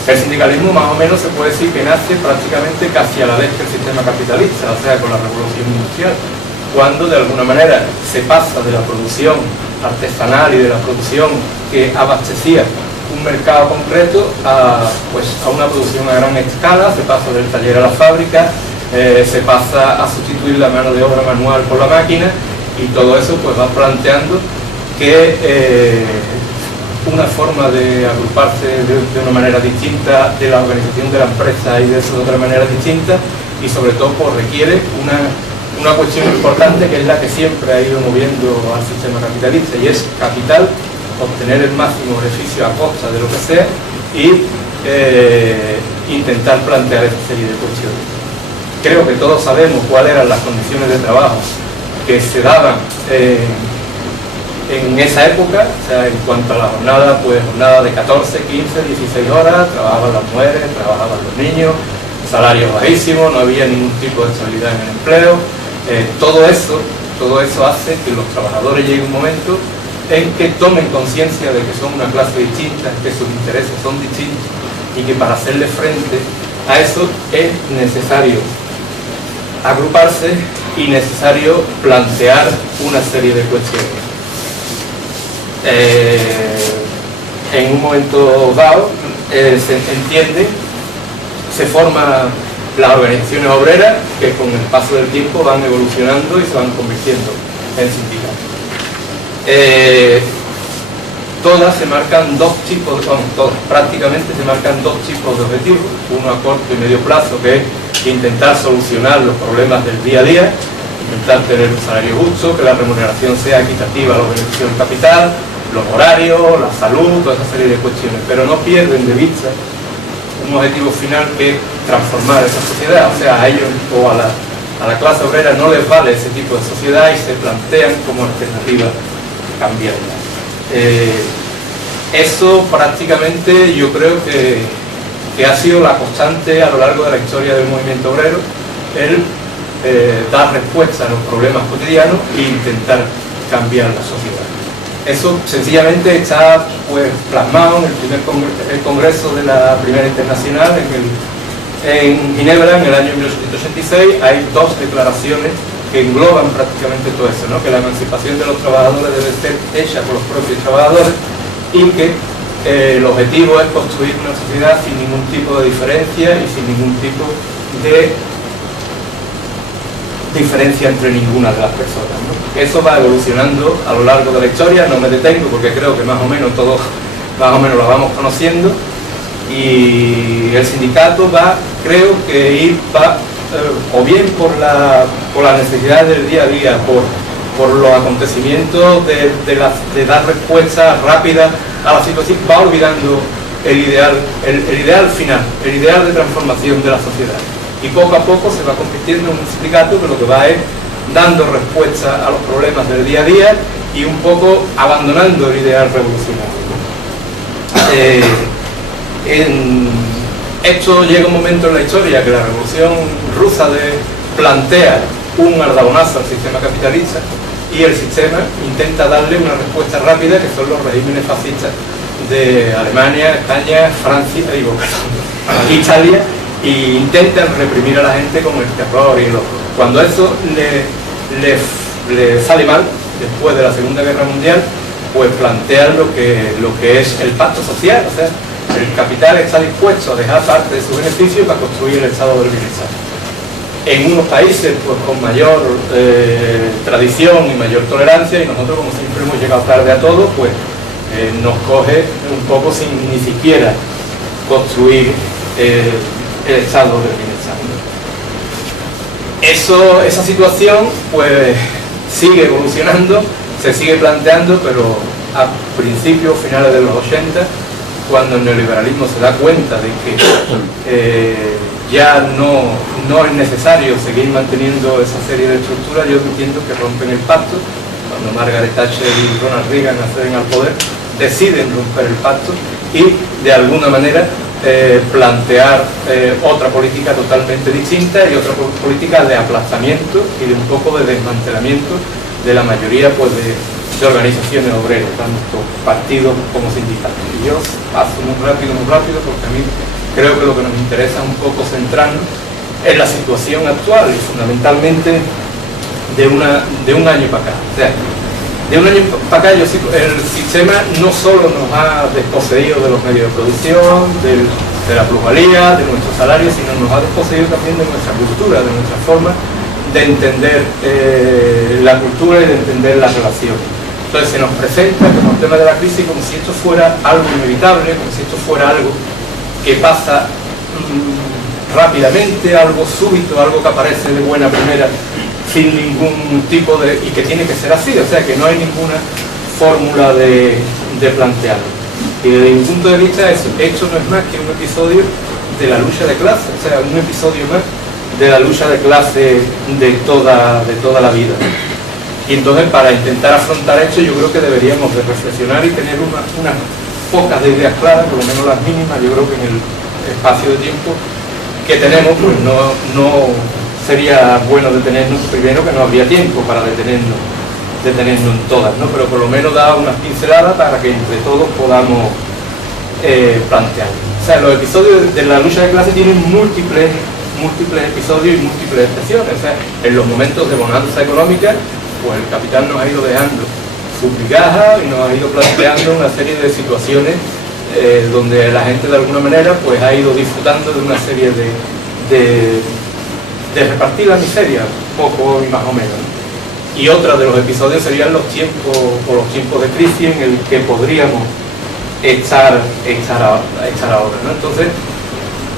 el sindicalismo más o menos se puede decir que nace prácticamente casi a la vez que el sistema capitalista, o sea, con la revolución industrial, cuando de alguna manera se pasa de la producción artesanal y de la producción que abastecía un mercado concreto a una producción a gran escala. Se pasa del taller a la fábrica, se pasa a sustituir la mano de obra manual por la máquina, y todo eso pues va planteando que una forma de agruparse de una manera distinta, de la organización de la empresa y de otra manera distinta, y sobre todo pues requiere una cuestión importante, que es la que siempre ha ido moviendo al sistema capitalista, y es capital, obtener el máximo beneficio a costa de lo que sea, y intentar plantear esa serie de cuestiones. Creo que todos sabemos cuáles eran las condiciones de trabajo que se daban en esa época. O sea, en cuanto a la jornada, pues jornada de 14, 15, 16 horas, trabajaban las mujeres, trabajaban los niños, salarios bajísimos, no había ningún tipo de estabilidad en el empleo. Todo eso hace que los trabajadores llegue un momento en que tomen conciencia de que son una clase distinta, que sus intereses son distintos, y que para hacerle frente a eso es necesario agruparse y necesario plantear una serie de cuestiones. En un momento dado se entiende, se forman las organizaciones obreras, que con el paso del tiempo van evolucionando y se van convirtiendo en sindicatos. Todas se marcan prácticamente se marcan dos tipos de objetivos: uno a corto y medio plazo, que es intentar solucionar los problemas del día a día, intentar tener un salario justo, que la remuneración sea equitativa a los beneficios del capital, los horarios, la salud, toda esa serie de cuestiones, pero no pierden de vista un objetivo final, que es transformar esa sociedad. O sea, a ellos o a la clase obrera no les vale ese tipo de sociedad, y se plantean como alternativa cambiarla. Eso prácticamente yo creo que ha sido la constante a lo largo de la historia del movimiento obrero, el dar respuesta a los problemas cotidianos e intentar cambiar la sociedad. Eso sencillamente está pues plasmado en el primer congreso de la Primera Internacional en Ginebra en el año 1886. Hay dos declaraciones que engloban prácticamente todo eso, ¿no? Que la emancipación de los trabajadores debe ser hecha por los propios trabajadores, y que el objetivo es construir una sociedad sin ningún tipo de diferencia y sin ningún tipo de diferencia entre ninguna de las personas, ¿no? Eso va evolucionando a lo largo de la historia. No me detengo porque creo que más o menos todos lo vamos conociendo, y el sindicato creo que va o bien por la necesidad del día a día, por los acontecimientos de dar respuesta rápida a la situación, va olvidando el ideal final, el ideal de transformación de la sociedad, y poco a poco se va convirtiendo en un sindicato que lo que va es dando respuesta a los problemas del día a día y un poco abandonando el ideal revolucionario. Esto llega un momento en la historia que la Revolución Rusa plantea un ardabonazo al sistema capitalista, y el sistema intenta darle una respuesta rápida, que son los regímenes fascistas de Alemania, España, Francia, Italia, e intentan reprimir a la gente con el terror y cuando eso le sale mal, después de la Segunda Guerra Mundial, pues plantean lo que es el pacto social. O sea, El capital está dispuesto a dejar parte de su beneficio para construir el estado del bienestar. En unos países pues, con mayor tradición y mayor tolerancia, y nosotros, como siempre hemos llegado tarde a todo, pues nos coge un poco sin ni siquiera construir el estado del bienestar, ¿no? Esa situación pues sigue evolucionando, se sigue planteando, pero a principios, finales de los 80, cuando el neoliberalismo se da cuenta de que ya no es necesario seguir manteniendo esa serie de estructuras, yo entiendo que rompen el pacto. Cuando Margaret Thatcher y Ronald Reagan acceden al poder, deciden romper el pacto y de alguna manera plantear otra política totalmente distinta y otra política de aplastamiento y de un poco de desmantelamiento de la mayoría pues, de organizaciones obreras, tanto partidos como sindicatos. Y yo paso muy rápido, porque a mí creo que lo que nos interesa es un poco centrarnos en la situación actual y fundamentalmente de un año para acá. O sea, de un año para acá el sistema no solo nos ha desposeído de los medios de producción, de la plusvalía, de nuestros salarios, sino nos ha desposeído también de nuestra cultura, de nuestra forma de entender la cultura y de entender las relaciones. Entonces se nos presenta como el tema de la crisis como si esto fuera algo inevitable, como si esto fuera algo que pasa rápidamente, algo súbito, algo que aparece de buena primera sin ningún tipo de... y que tiene que ser así, o sea que no hay ninguna fórmula de plantearlo. Y desde mi punto de vista esto no es más que un episodio de la lucha de clase, o sea, un episodio más de la lucha de clase de toda la vida. Y entonces para intentar afrontar esto yo creo que deberíamos de reflexionar y tener unas pocas de ideas claras, por lo menos las mínimas. Yo creo que en el espacio de tiempo que tenemos pues no sería bueno detenernos, primero que no habría tiempo para detenernos en todas, ¿no? Pero por lo menos da unas pinceladas para que entre todos podamos plantear. O sea, los episodios de la lucha de clase tienen múltiples episodios y múltiples expresiones. O sea, en los momentos de bonanza económica pues el capital nos ha ido dejando sus migajas y nos ha ido planteando una serie de situaciones donde la gente de alguna manera pues ha ido disfrutando de una serie de repartir la miseria, poco y más o menos, ¿no? Y otra de los episodios serían los tiempos de crisis en el que podríamos estar ahora, ¿no? Entonces,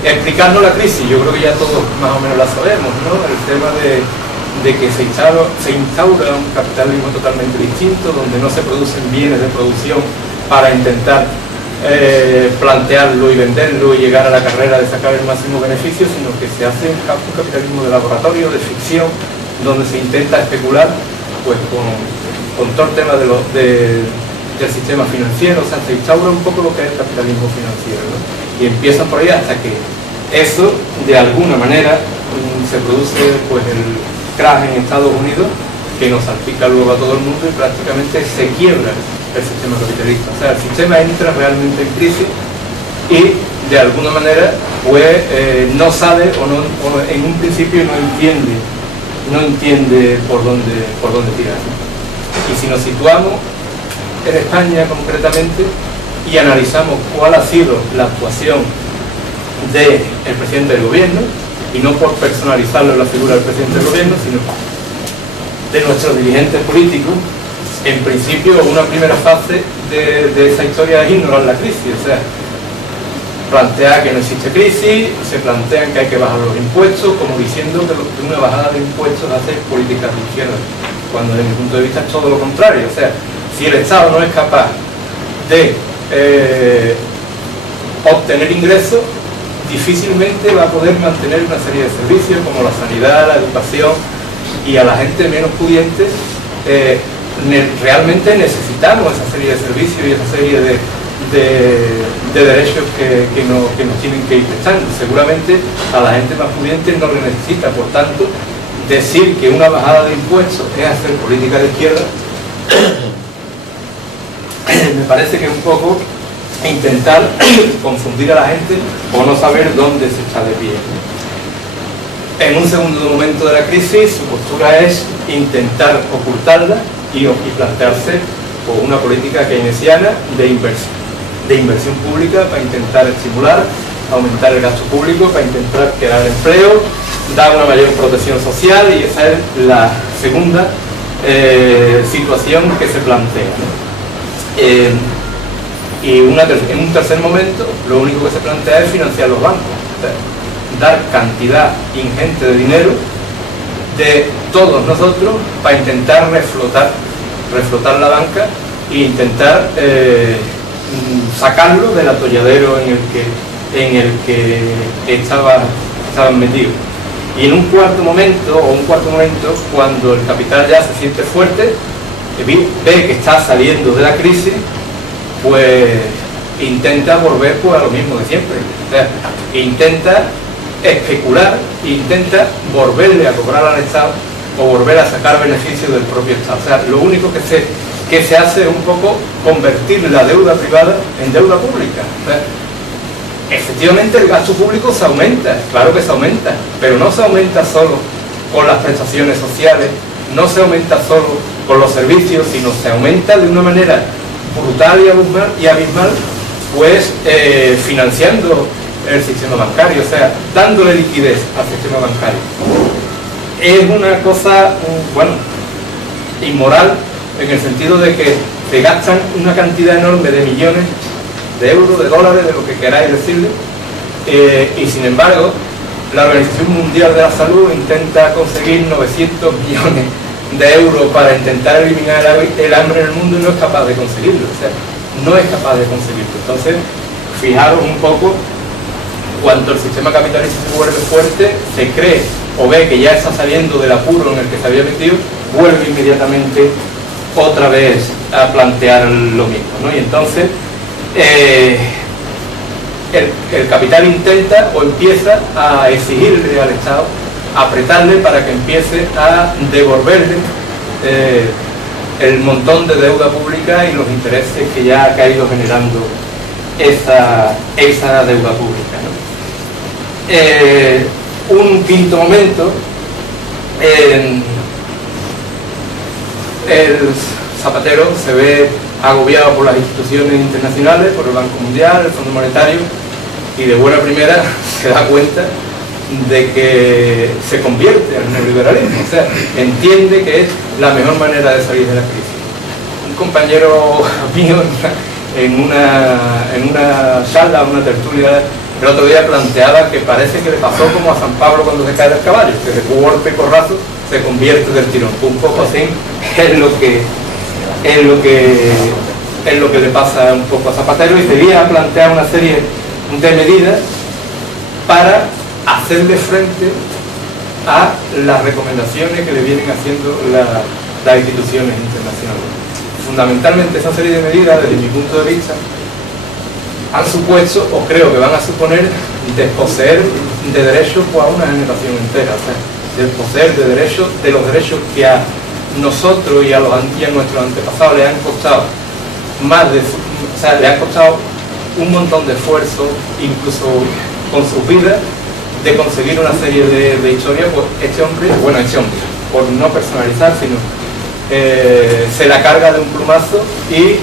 explicarnos la crisis, yo creo que ya todos más o menos la sabemos, ¿no? El tema de que se instaura un capitalismo totalmente distinto, donde no se producen bienes de producción para intentar plantearlo y venderlo y llegar a la carrera de sacar el máximo beneficio, sino que se hace un capitalismo de laboratorio, de ficción, donde se intenta especular pues con todo el tema del sistema financiero. O sea, se instaura un poco lo que es el capitalismo financiero, ¿no? Y empieza por ahí hasta que eso de alguna manera se produce pues el crash en Estados Unidos, que nos salpica luego a todo el mundo y prácticamente se quiebra el sistema capitalista. O sea, el sistema entra realmente en crisis y de alguna manera pues no sabe o en un principio no entiende por dónde tirar. Y si nos situamos en España concretamente y analizamos cuál ha sido la actuación del presidente del gobierno, y no por personalizarlo en la figura del presidente del gobierno, sino de nuestros dirigentes políticos, en principio una primera fase de esa historia es ignorar la crisis. O sea, plantea que no existe crisis, se plantean que hay que bajar los impuestos, como diciendo que una bajada de impuestos hace políticas de izquierda, cuando desde mi punto de vista es todo lo contrario. O sea, si el Estado no es capaz de obtener ingresos, difícilmente va a poder mantener una serie de servicios como la sanidad, la educación, y a la gente menos pudiente realmente necesitamos esa serie de servicios y esa serie de derechos que nos tienen que ir prestando. Seguramente a la gente más pudiente no lo necesita. Por tanto, decir que una bajada de impuestos es hacer política de izquierda me parece que es un poco intentar confundir a la gente o no saber dónde se está de pie. En un segundo momento de la crisis, su postura es intentar ocultarla y plantearse por una política keynesiana de inversión. de inversión pública para intentar estimular, aumentar el gasto público, para intentar crear empleo, dar una mayor protección social, y esa es la segunda situación que se plantea, ¿no? Y en un tercer momento, lo único que se plantea es financiar los bancos, o sea, dar cantidad ingente de dinero de todos nosotros para intentar reflotar la banca e intentar sacarlo del atolladero en el que estaban metidos. Y en un cuarto momento, cuando el capital ya se siente fuerte, ve que está saliendo de la crisis, pues intenta volver pues a lo mismo de siempre. O sea, intenta especular, intenta volverle a cobrar al Estado o volver a sacar beneficios del propio Estado. O sea, lo único que se hace es un poco convertir la deuda privada en deuda pública. O sea, efectivamente el gasto público se aumenta, claro que se aumenta, pero no se aumenta solo con las prestaciones sociales, no se aumenta solo con los servicios, sino se aumenta de una manera brutal y abismal, pues financiando el sistema bancario, o sea, dándole liquidez al sistema bancario. Es una cosa, bueno, inmoral, en el sentido de que se gastan una cantidad enorme de millones de euros, de dólares, de lo que queráis decirle, y sin embargo la Organización Mundial de la Salud intenta conseguir 900 millones de euros para intentar eliminar el hambre en el mundo y no es capaz de conseguirlo, o sea, no es capaz de conseguirlo. Entonces, fijaros un poco, cuando el sistema capitalista se vuelve fuerte, se cree o ve que ya está saliendo del apuro en el que se había metido, vuelve inmediatamente otra vez a plantear lo mismo, ¿no? Y entonces el capital intenta o empieza a exigirle al Estado, a apretarle para que empiece a devolverle el montón de deuda pública y los intereses que ya ha caído generando esa deuda pública, ¿no? Un quinto momento, el Zapatero se ve agobiado por las instituciones internacionales, por el Banco Mundial, el Fondo Monetario, y de buena primera se da cuenta de que se convierte en neoliberalismo, o sea, entiende que es la mejor manera de salir de la crisis. Un compañero mío en una charla, una tertulia el otro día planteaba que parece que le pasó como a San Pablo cuando se cae del caballo, que de golpe y porrazo se convierte del tirón. Un poco así es lo que le pasa un poco a Zapatero, y sería plantear una serie de medidas para hacerle frente a las recomendaciones que le vienen haciendo las instituciones internacionales. Fundamentalmente esa serie de medidas, desde mi punto de vista, han supuesto, o creo que van a suponer, desposeer de derechos a una generación entera, o sea, desposeer de los derechos que a nosotros y a nuestros antepasados le han costado le han costado un montón de esfuerzo, incluso con sus vidas, de conseguir una serie de historias. Pues este hombre, por no personalizar, sino se la carga de un plumazo y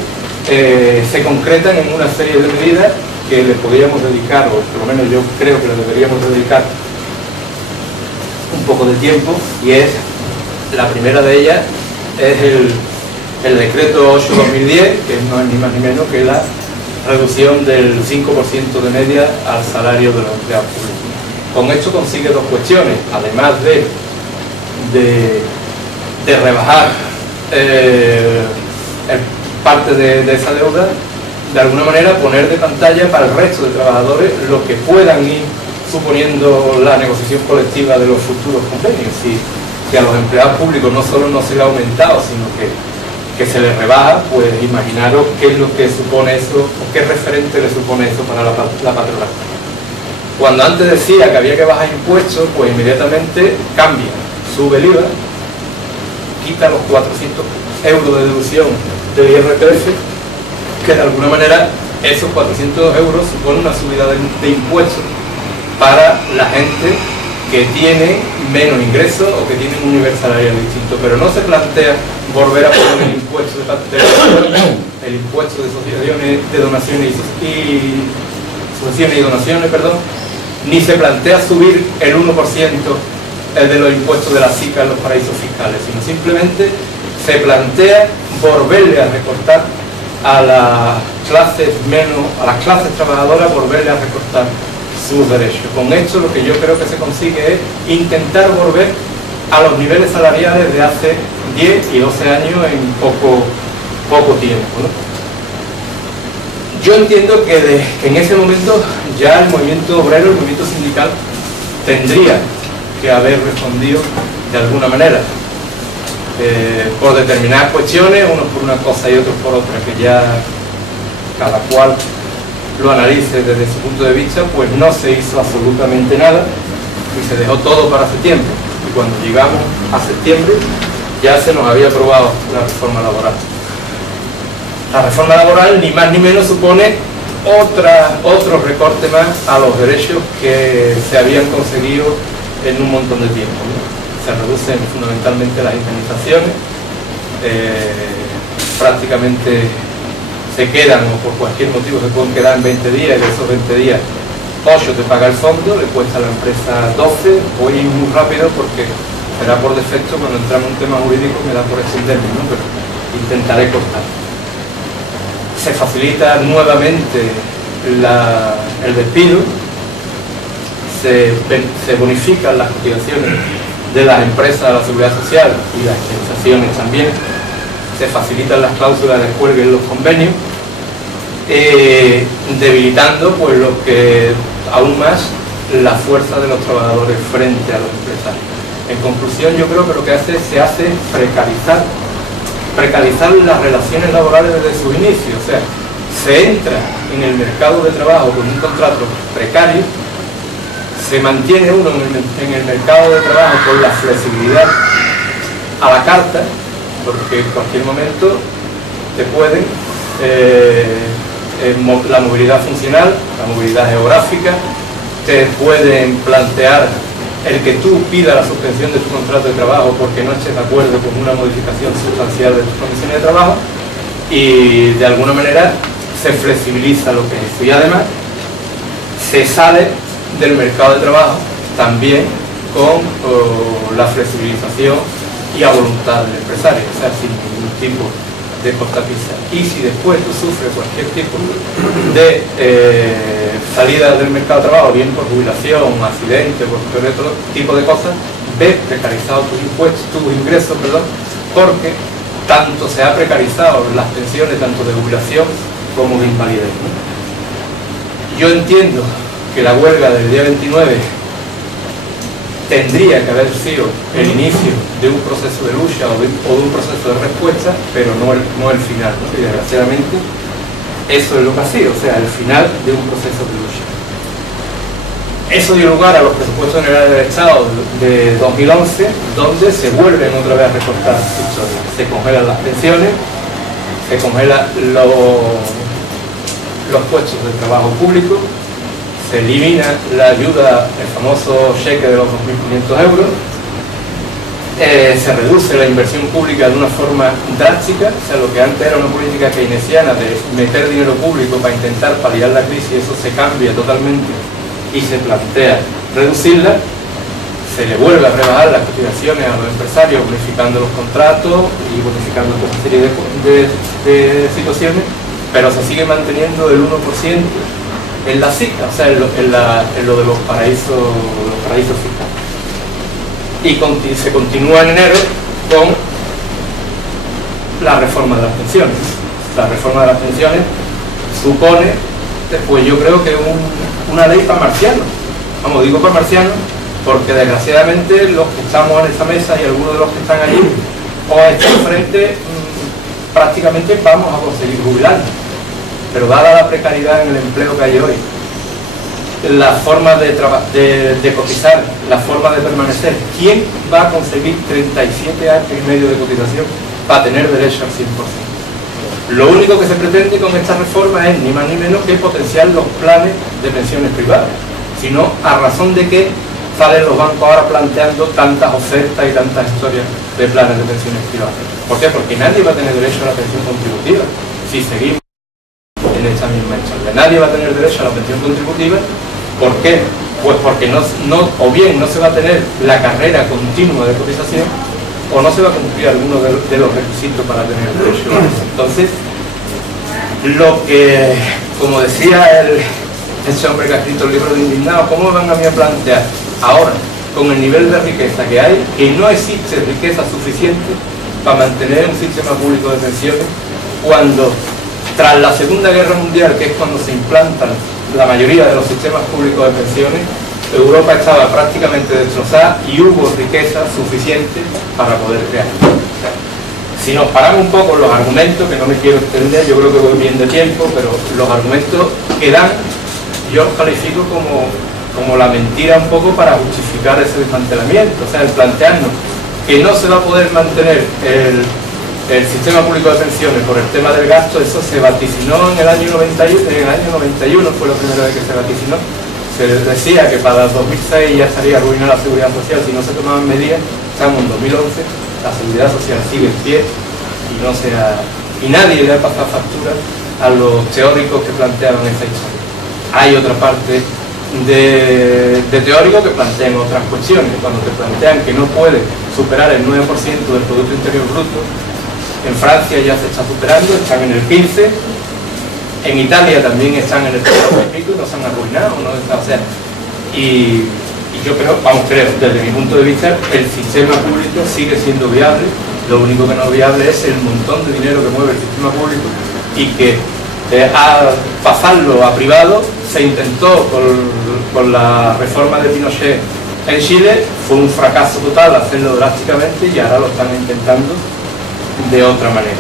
se concretan en una serie de medidas que le podríamos dedicar, o por lo menos yo creo que le deberíamos dedicar un poco de tiempo, y es la primera de ellas es el decreto 8/2010, que no es ni más ni menos que la reducción del 5% de media al salario de los empleados públicos. Con esto consigue dos cuestiones, además de rebajar parte de esa deuda, de alguna manera poner de pantalla para el resto de trabajadores lo que puedan ir suponiendo la negociación colectiva de los futuros convenios. Si a los empleados públicos no solo no se le ha aumentado, sino que se les rebaja, pues imaginaros qué es lo que supone eso, o qué referente le supone eso para la patronal. Cuando antes decía que había que bajar impuestos, pues inmediatamente cambia, sube el IVA, quita los 400 euros de deducción del IRPF, que de alguna manera esos 400 euros suponen una subida de impuestos para la gente que tiene menos ingresos o que tiene un nivel salarial distinto, pero no se plantea volver a poner el impuesto de el impuesto de sucesiones, de donaciones y sucesiones y donaciones, perdón, ni se plantea subir el 1% de los impuestos de la SICA en los paraísos fiscales, sino simplemente se plantea volverle a recortar a las clases trabajadoras, volverle a recortar sus derechos. Con esto lo que yo creo que se consigue es intentar volver a los niveles salariales de hace 10 y 12 años en poco tiempo, ¿no? Yo entiendo que en ese momento ya el movimiento obrero, el movimiento sindical, tendría que haber respondido de alguna manera, por determinadas cuestiones, unos por una cosa y otros por otra, que ya cada cual lo analice desde su punto de vista. Pues no se hizo absolutamente nada y se dejó todo para septiembre, y cuando llegamos a septiembre ya se nos había aprobado la reforma laboral. La reforma laboral ni más ni menos supone otro recorte más a los derechos que se habían conseguido en un montón de tiempo, ¿no? Se reducen fundamentalmente las indemnizaciones, prácticamente se quedan, o por cualquier motivo se pueden quedar en 20 días, y de esos 20 días 8 te paga el fondo, le cuesta a la empresa 12, voy muy rápido porque será por defecto, cuando entramos en un tema jurídico me da por extenderme, ¿no? Pero intentaré cortar. Se facilita nuevamente el despido, se bonifican las cotizaciones de las empresas a la seguridad social y las indemnizaciones también, se facilitan las cláusulas de juerga en los convenios, debilitando pues lo que aún más la fuerza de los trabajadores frente a los empresarios. En conclusión, yo creo que lo que se hace es precarizar las relaciones laborales desde su inicio. O sea, se entra en el mercado de trabajo con un contrato precario, se mantiene uno en el mercado de trabajo con la flexibilidad a la carta, porque en cualquier momento te pueden la movilidad funcional, la movilidad geográfica, te pueden plantear el que tú pidas la suspensión de tu contrato de trabajo porque no estés de acuerdo con una modificación sustancial de tus condiciones de trabajo, y de alguna manera se flexibiliza lo que es eso. Y además se sale del mercado de trabajo también con la flexibilización y a voluntad del empresario, o sea, sin ningún tipo de cortapisa. Y si después tú sufres cualquier tipo de salida del mercado de trabajo, bien por jubilación, accidente, por otro tipo de cosas, ves precarizado tus impuestos, tus ingresos, perdón, porque tanto se ha precarizado las pensiones, tanto de jubilación como de invalidez, ¿no? Yo entiendo que la huelga del día 29 tendría que haber sido el inicio de un proceso de lucha o de un proceso de respuesta, pero no el final, ¿no? Y desgraciadamente eso es lo que ha sido, o sea, el final de un proceso de lucha. Eso dio lugar a los presupuestos generales del Estado de 2011, donde se vuelven otra vez a recortar historias. Se congelan las pensiones, se congelan los puestos de trabajo público, se elimina la ayuda, el famoso cheque de los 2.500 euros, se reduce la inversión pública de una forma drástica, o sea, lo que antes era una política keynesiana de meter dinero público para intentar paliar la crisis, eso se cambia totalmente y se plantea reducirla. Se le vuelve a rebajar las cotizaciones a los empresarios, bonificando los contratos y bonificando toda una serie de situaciones, pero se sigue manteniendo el 1% en la SICA, o sea, en lo de los paraísos fiscales. Y se continúa en enero con la reforma de las pensiones. La reforma de las pensiones supone, pues yo creo que una ley para marcianos. Vamos, digo para marcianos porque desgraciadamente los que estamos en esta mesa y algunos de los que están allí o están frente, prácticamente vamos a conseguir jubilarnos. Pero dada la precariedad en el empleo que hay hoy, la forma de cotizar, la forma de permanecer, ¿quién va a conseguir 37 años y medio de cotización para tener derecho al 100%? Lo único que se pretende con esta reforma es ni más ni menos que potenciar los planes de pensiones privadas, sino a razón de que salen los bancos ahora planteando tantas ofertas y tantas historias de planes de pensiones privadas. ¿Por qué? Porque nadie va a tener derecho a la pensión contributiva si seguimos en esta misma historia. Nadie va a tener derecho a la pensión contributiva. ¿Por qué? Pues porque o bien no se va a tener la carrera continua de cotización, o no se va a cumplir alguno de los requisitos para tener derecho a eso. Entonces, lo que, como decía ese hombre que ha escrito el libro de Indignado, ¿cómo van a mí a plantear ahora, con el nivel de riqueza que hay, que no existe riqueza suficiente para mantener un sistema público de pensiones, cuando tras la Segunda Guerra Mundial, que es cuando se implantan la mayoría de los sistemas públicos de pensiones, Europa estaba prácticamente destrozada y hubo riqueza suficiente para poder crear? Si nos paramos un poco en los argumentos, que no me quiero extender, yo creo que voy bien de tiempo, pero los argumentos que dan, yo los califico como la mentira un poco para justificar ese desmantelamiento. O sea, el plantearnos que no se va a poder mantener el sistema público de pensiones por el tema del gasto, eso se vaticinó en el año 91, fue la primera vez que se vaticinó. Se decía que para el 2006 ya estaría arruinada la seguridad social si no se tomaban medidas. Estamos en 2011, la seguridad social sigue en pie y nadie le ha pasado factura a los teóricos que planteaban esa historia. Hay otra parte de teóricos que plantean otras cuestiones. Cuando te plantean que no puede superar el 9% del Producto Interior Bruto, en Francia ya se está superando, están en el 15%, en Italia también están en el 30 y pico y no se han arruinado, ¿no? O sea, y yo creo, desde mi punto de vista, el sistema público sigue siendo viable. Lo único que no es viable es el montón de dinero que mueve el sistema público, y que a pasarlo a privado se intentó con la reforma de Pinochet en Chile, fue un fracaso total hacerlo drásticamente, y ahora lo están intentando de otra manera.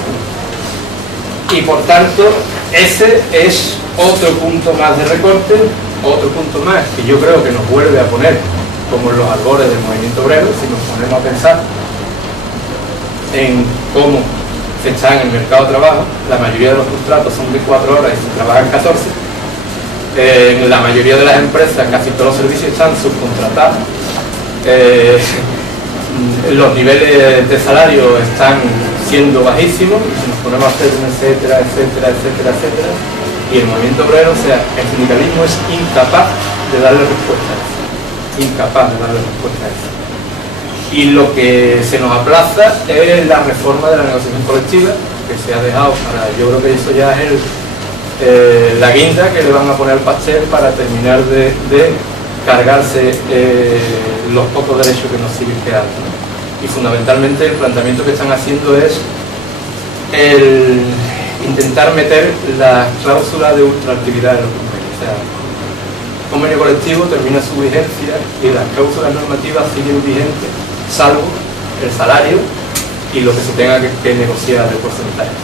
Y por tanto, ese es otro punto más de recorte, otro punto más que yo creo que nos vuelve a poner como en los albores del movimiento obrero, si nos ponemos a pensar en cómo se está en el mercado de trabajo. La mayoría de los contratos son de 4 horas y se trabajan 14. En la mayoría de las empresas, casi todos los servicios están subcontratados. Los niveles de salario están siendo bajísimos, y si nos ponemos a hacer un etcétera, y el movimiento obrero, o sea, el sindicalismo es incapaz de darle respuesta a eso. Y lo que se nos aplaza es la reforma de la negociación colectiva, que se ha dejado para, yo creo que eso ya es la guinda que le van a poner al pastel para terminar de cargarse los pocos derechos que nos siguen quedando, ¿no? Y fundamentalmente el planteamiento que están haciendo es el intentar meter la cláusula de ultraactividad en los convenios. O sea, el convenio colectivo termina su vigencia y las cláusulas normativas siguen vigentes, salvo el salario y lo que se tenga que negociar de porcentaje.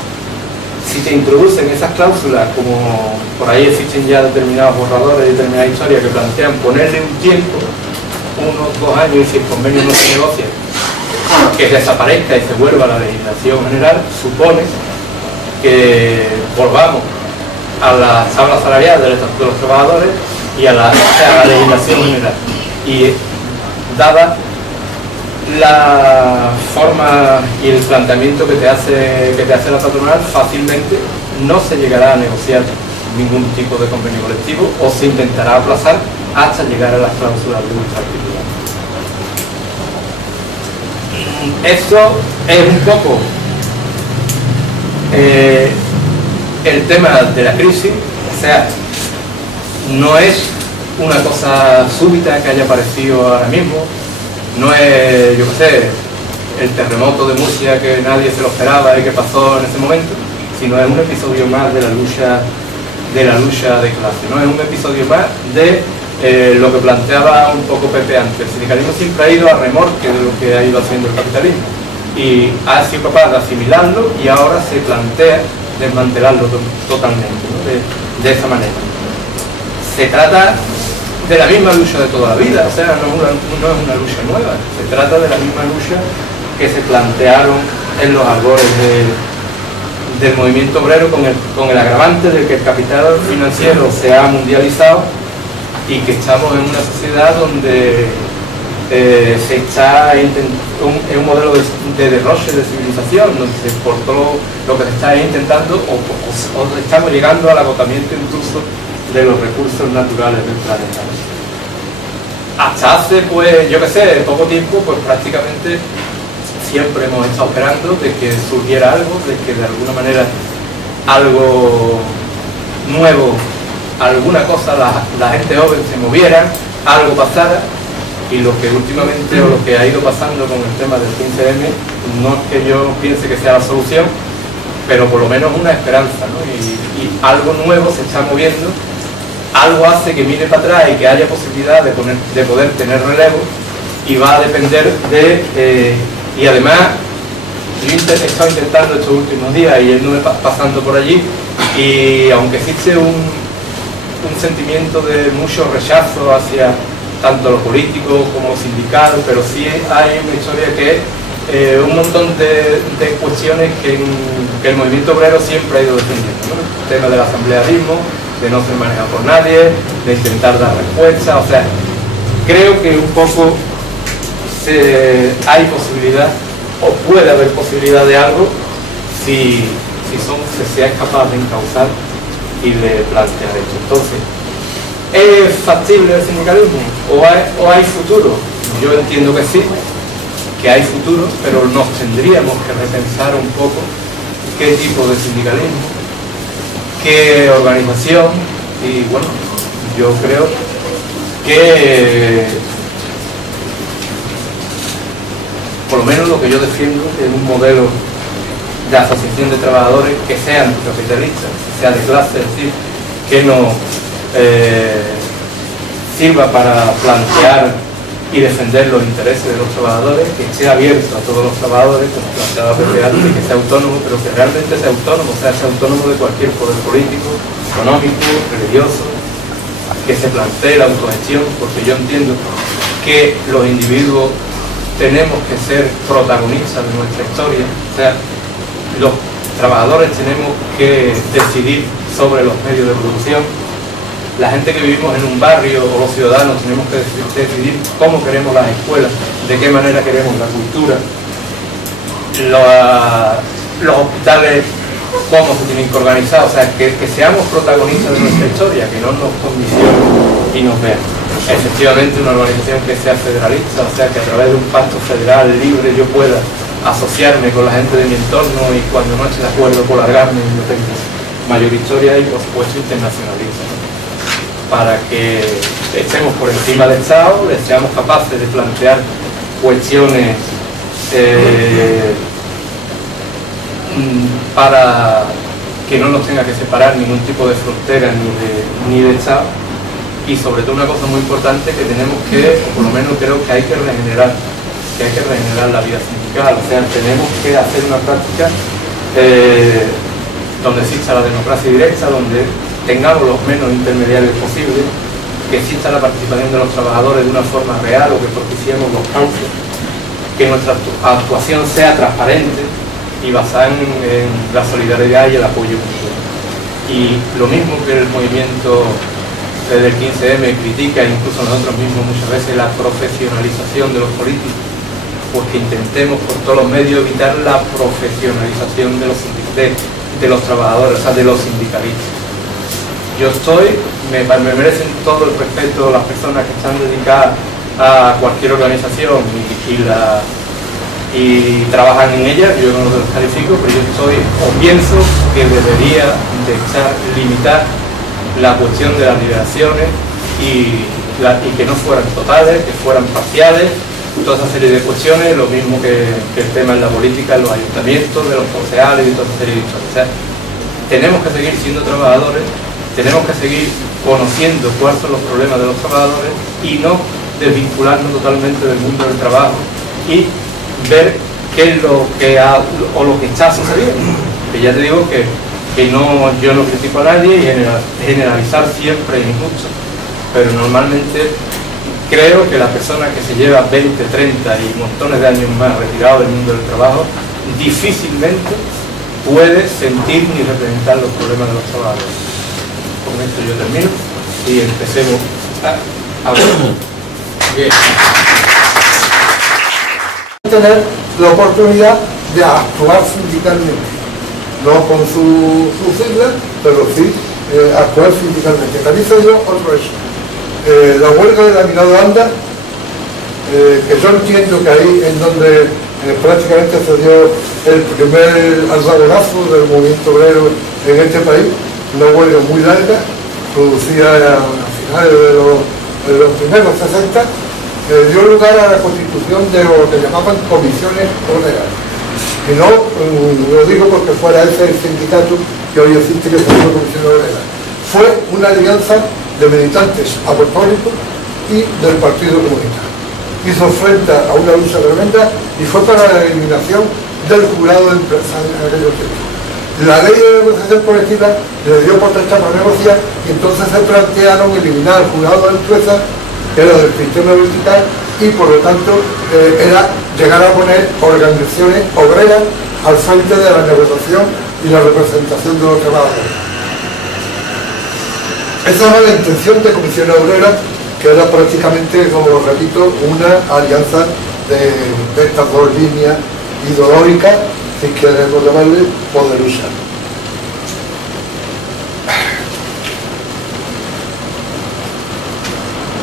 Si te introducen esas cláusulas, como por ahí existen ya determinados borradores y determinadas historias que plantean ponerle un tiempo, 1 o 2 años, y si el convenio no se negocia, que desaparezca y se vuelva a la legislación general, supone que volvamos a la tabla salarial de los trabajadores y a la legislación general. Y dada la forma y el planteamiento que te hace la patronal, fácilmente no se llegará a negociar ningún tipo de convenio colectivo, o se intentará aplazar hasta llegar a las cláusulas de ultraactividad. Eso es un poco el tema de la crisis. O sea, no es una cosa súbita que haya aparecido ahora mismo, no es, yo qué sé, el terremoto de Murcia que nadie se lo esperaba y que pasó en ese momento, sino es un episodio más de la lucha de clase, ¿no? Es un episodio más de lo que planteaba un poco Pepe antes. El sindicalismo siempre ha ido a remorque de lo que ha ido haciendo el capitalismo y ha sido capaz de asimilarlo, y ahora se plantea desmantelarlo totalmente, ¿no? de esa manera. Se trata de la misma lucha de toda la vida, o sea, no es una lucha nueva, se trata de la misma lucha que se plantearon en los albores del movimiento obrero, con el agravante de que el capital financiero se ha mundializado y que estamos en una sociedad donde es un modelo de derroche de civilización, donde por todo lo que se está intentando o estamos llegando al agotamiento incluso de los recursos naturales del planeta. Hasta hace, pues, yo qué sé, poco tiempo, pues prácticamente siempre hemos estado esperando de que surgiera algo, de que de alguna manera algo nuevo, alguna cosa, la gente joven se moviera, algo pasara. Y lo que últimamente, o lo que ha ido pasando con el tema del 15M, no es que yo piense que sea la solución, pero por lo menos una esperanza, ¿no? Y algo nuevo se está moviendo, algo hace que mire para atrás y que haya posibilidad de poder tener relevo, y va a depender de... y además, yo he estado intentando estos últimos días y él no me pasando por allí, y aunque existe un sentimiento de mucho rechazo hacia tanto los políticos como los sindicatos, pero sí hay una historia que es un montón de cuestiones que el movimiento obrero siempre ha ido defendiendo, ¿no? El tema del asamblearismo, de no ser manejado por nadie, de intentar dar respuestas. O sea, creo que un poco hay posibilidad, o puede haber posibilidad de algo, si se es capaz de encauzar y de plantear esto. Entonces, ¿es factible el sindicalismo? ¿O hay futuro? Yo entiendo que sí, que hay futuro, pero nos tendríamos que repensar un poco qué tipo de sindicalismo, qué organización, y bueno, yo creo que por lo menos lo que yo defiendo es un modelo de asociación de trabajadores que sea anticapitalista, que sea de clase, es decir, que no sirva para plantear y defender los intereses de los trabajadores, que esté abierto a todos los trabajadores, como planteaba Pepe antes, y que sea autónomo, pero que realmente sea autónomo, sea autónomo de cualquier poder político, económico, religioso, que se plantee la autogestión, porque yo entiendo que los individuos tenemos que ser protagonistas de nuestra historia, o sea, los trabajadores tenemos que decidir sobre los medios de producción. La gente que vivimos en un barrio, o los ciudadanos, tenemos que decidir cómo queremos las escuelas, de qué manera queremos la cultura, los hospitales, cómo se tienen que organizar. O sea, que seamos protagonistas de nuestra historia, que no nos condicionen y nos vean. Efectivamente, una organización que sea federalista, o sea, que a través de un pacto federal libre yo pueda asociarme con la gente de mi entorno y cuando no esté de acuerdo polargarme y no tenga mayor historia, y por supuesto internacionalista, ¿no? Para que estemos por encima del Estado, seamos capaces de plantear cuestiones para que no nos tenga que separar ningún tipo de frontera ni de Estado. Y sobre todo una cosa muy importante, que tenemos que, o por lo menos creo que hay que regenerar la vida sindical. O sea, tenemos que hacer una práctica donde exista la democracia directa, donde tengamos los menos intermediarios posibles, que exista la participación de los trabajadores de una forma real, o que propiciemos los cambios, que nuestra actuación sea transparente y basada en la solidaridad y el apoyo mutuo. Y lo mismo que el movimiento del 15M critica, incluso nosotros mismos muchas veces, la profesionalización de los políticos, pues que intentemos por todos los medios evitar la profesionalización de los trabajadores, o sea, de los sindicalistas. Me merecen todo el respeto las personas que están dedicadas a cualquier organización y trabajan en ella, yo no los descalifico, pero yo pienso que debería de limitar la cuestión de las liberaciones y que no fueran totales, que fueran parciales, toda esa serie de cuestiones, lo mismo que el tema en la política, en los ayuntamientos, de los concejales y toda esa serie de historias. O sea, tenemos que seguir siendo trabajadores, tenemos que seguir conociendo cuáles son los problemas de los trabajadores y no desvincularnos totalmente del mundo del trabajo y ver qué es lo que está sucediendo. Que ya te digo que yo no critico a nadie, y generalizar siempre es injusto, pero normalmente creo que la persona que se lleva 20, 30 y montones de años más retirado del mundo del trabajo difícilmente puede sentir ni representar los problemas de los trabajadores. Con esto yo termino y empecemos a hablar. Bien. tener la oportunidad de actuar sindicalmente, no con su sigla, pero sí actuar sindicalmente. También se dio otro hecho, la huelga de laminado anda, que yo entiendo que ahí es donde prácticamente se dio el primer alzagonazo del movimiento obrero en este país, una huelga muy larga, producida a finales de los primeros 60, dio lugar a la constitución de lo que llamaban comisiones obreras. Y no lo digo porque fuera ese el sindicato que hoy existe, que se llama Comisión Obrera. Fue una alianza de militantes apostólicos y del Partido Comunista. Hizo frente a una lucha tremenda y fue para la eliminación del jurado de empresa en aquellos tiempos. La ley de negociación colectiva le dio potestad para negociar y entonces se plantearon eliminar el jurado de empresa, que era del sistema vertical, y por lo tanto era llegar a poner organizaciones obreras al frente de la negociación y la representación de los trabajadores. Esa era la intención de Comisión Obrera, que era prácticamente, como repito, una alianza de estas dos líneas ideológicas, si queremos llamarle, o de lucha.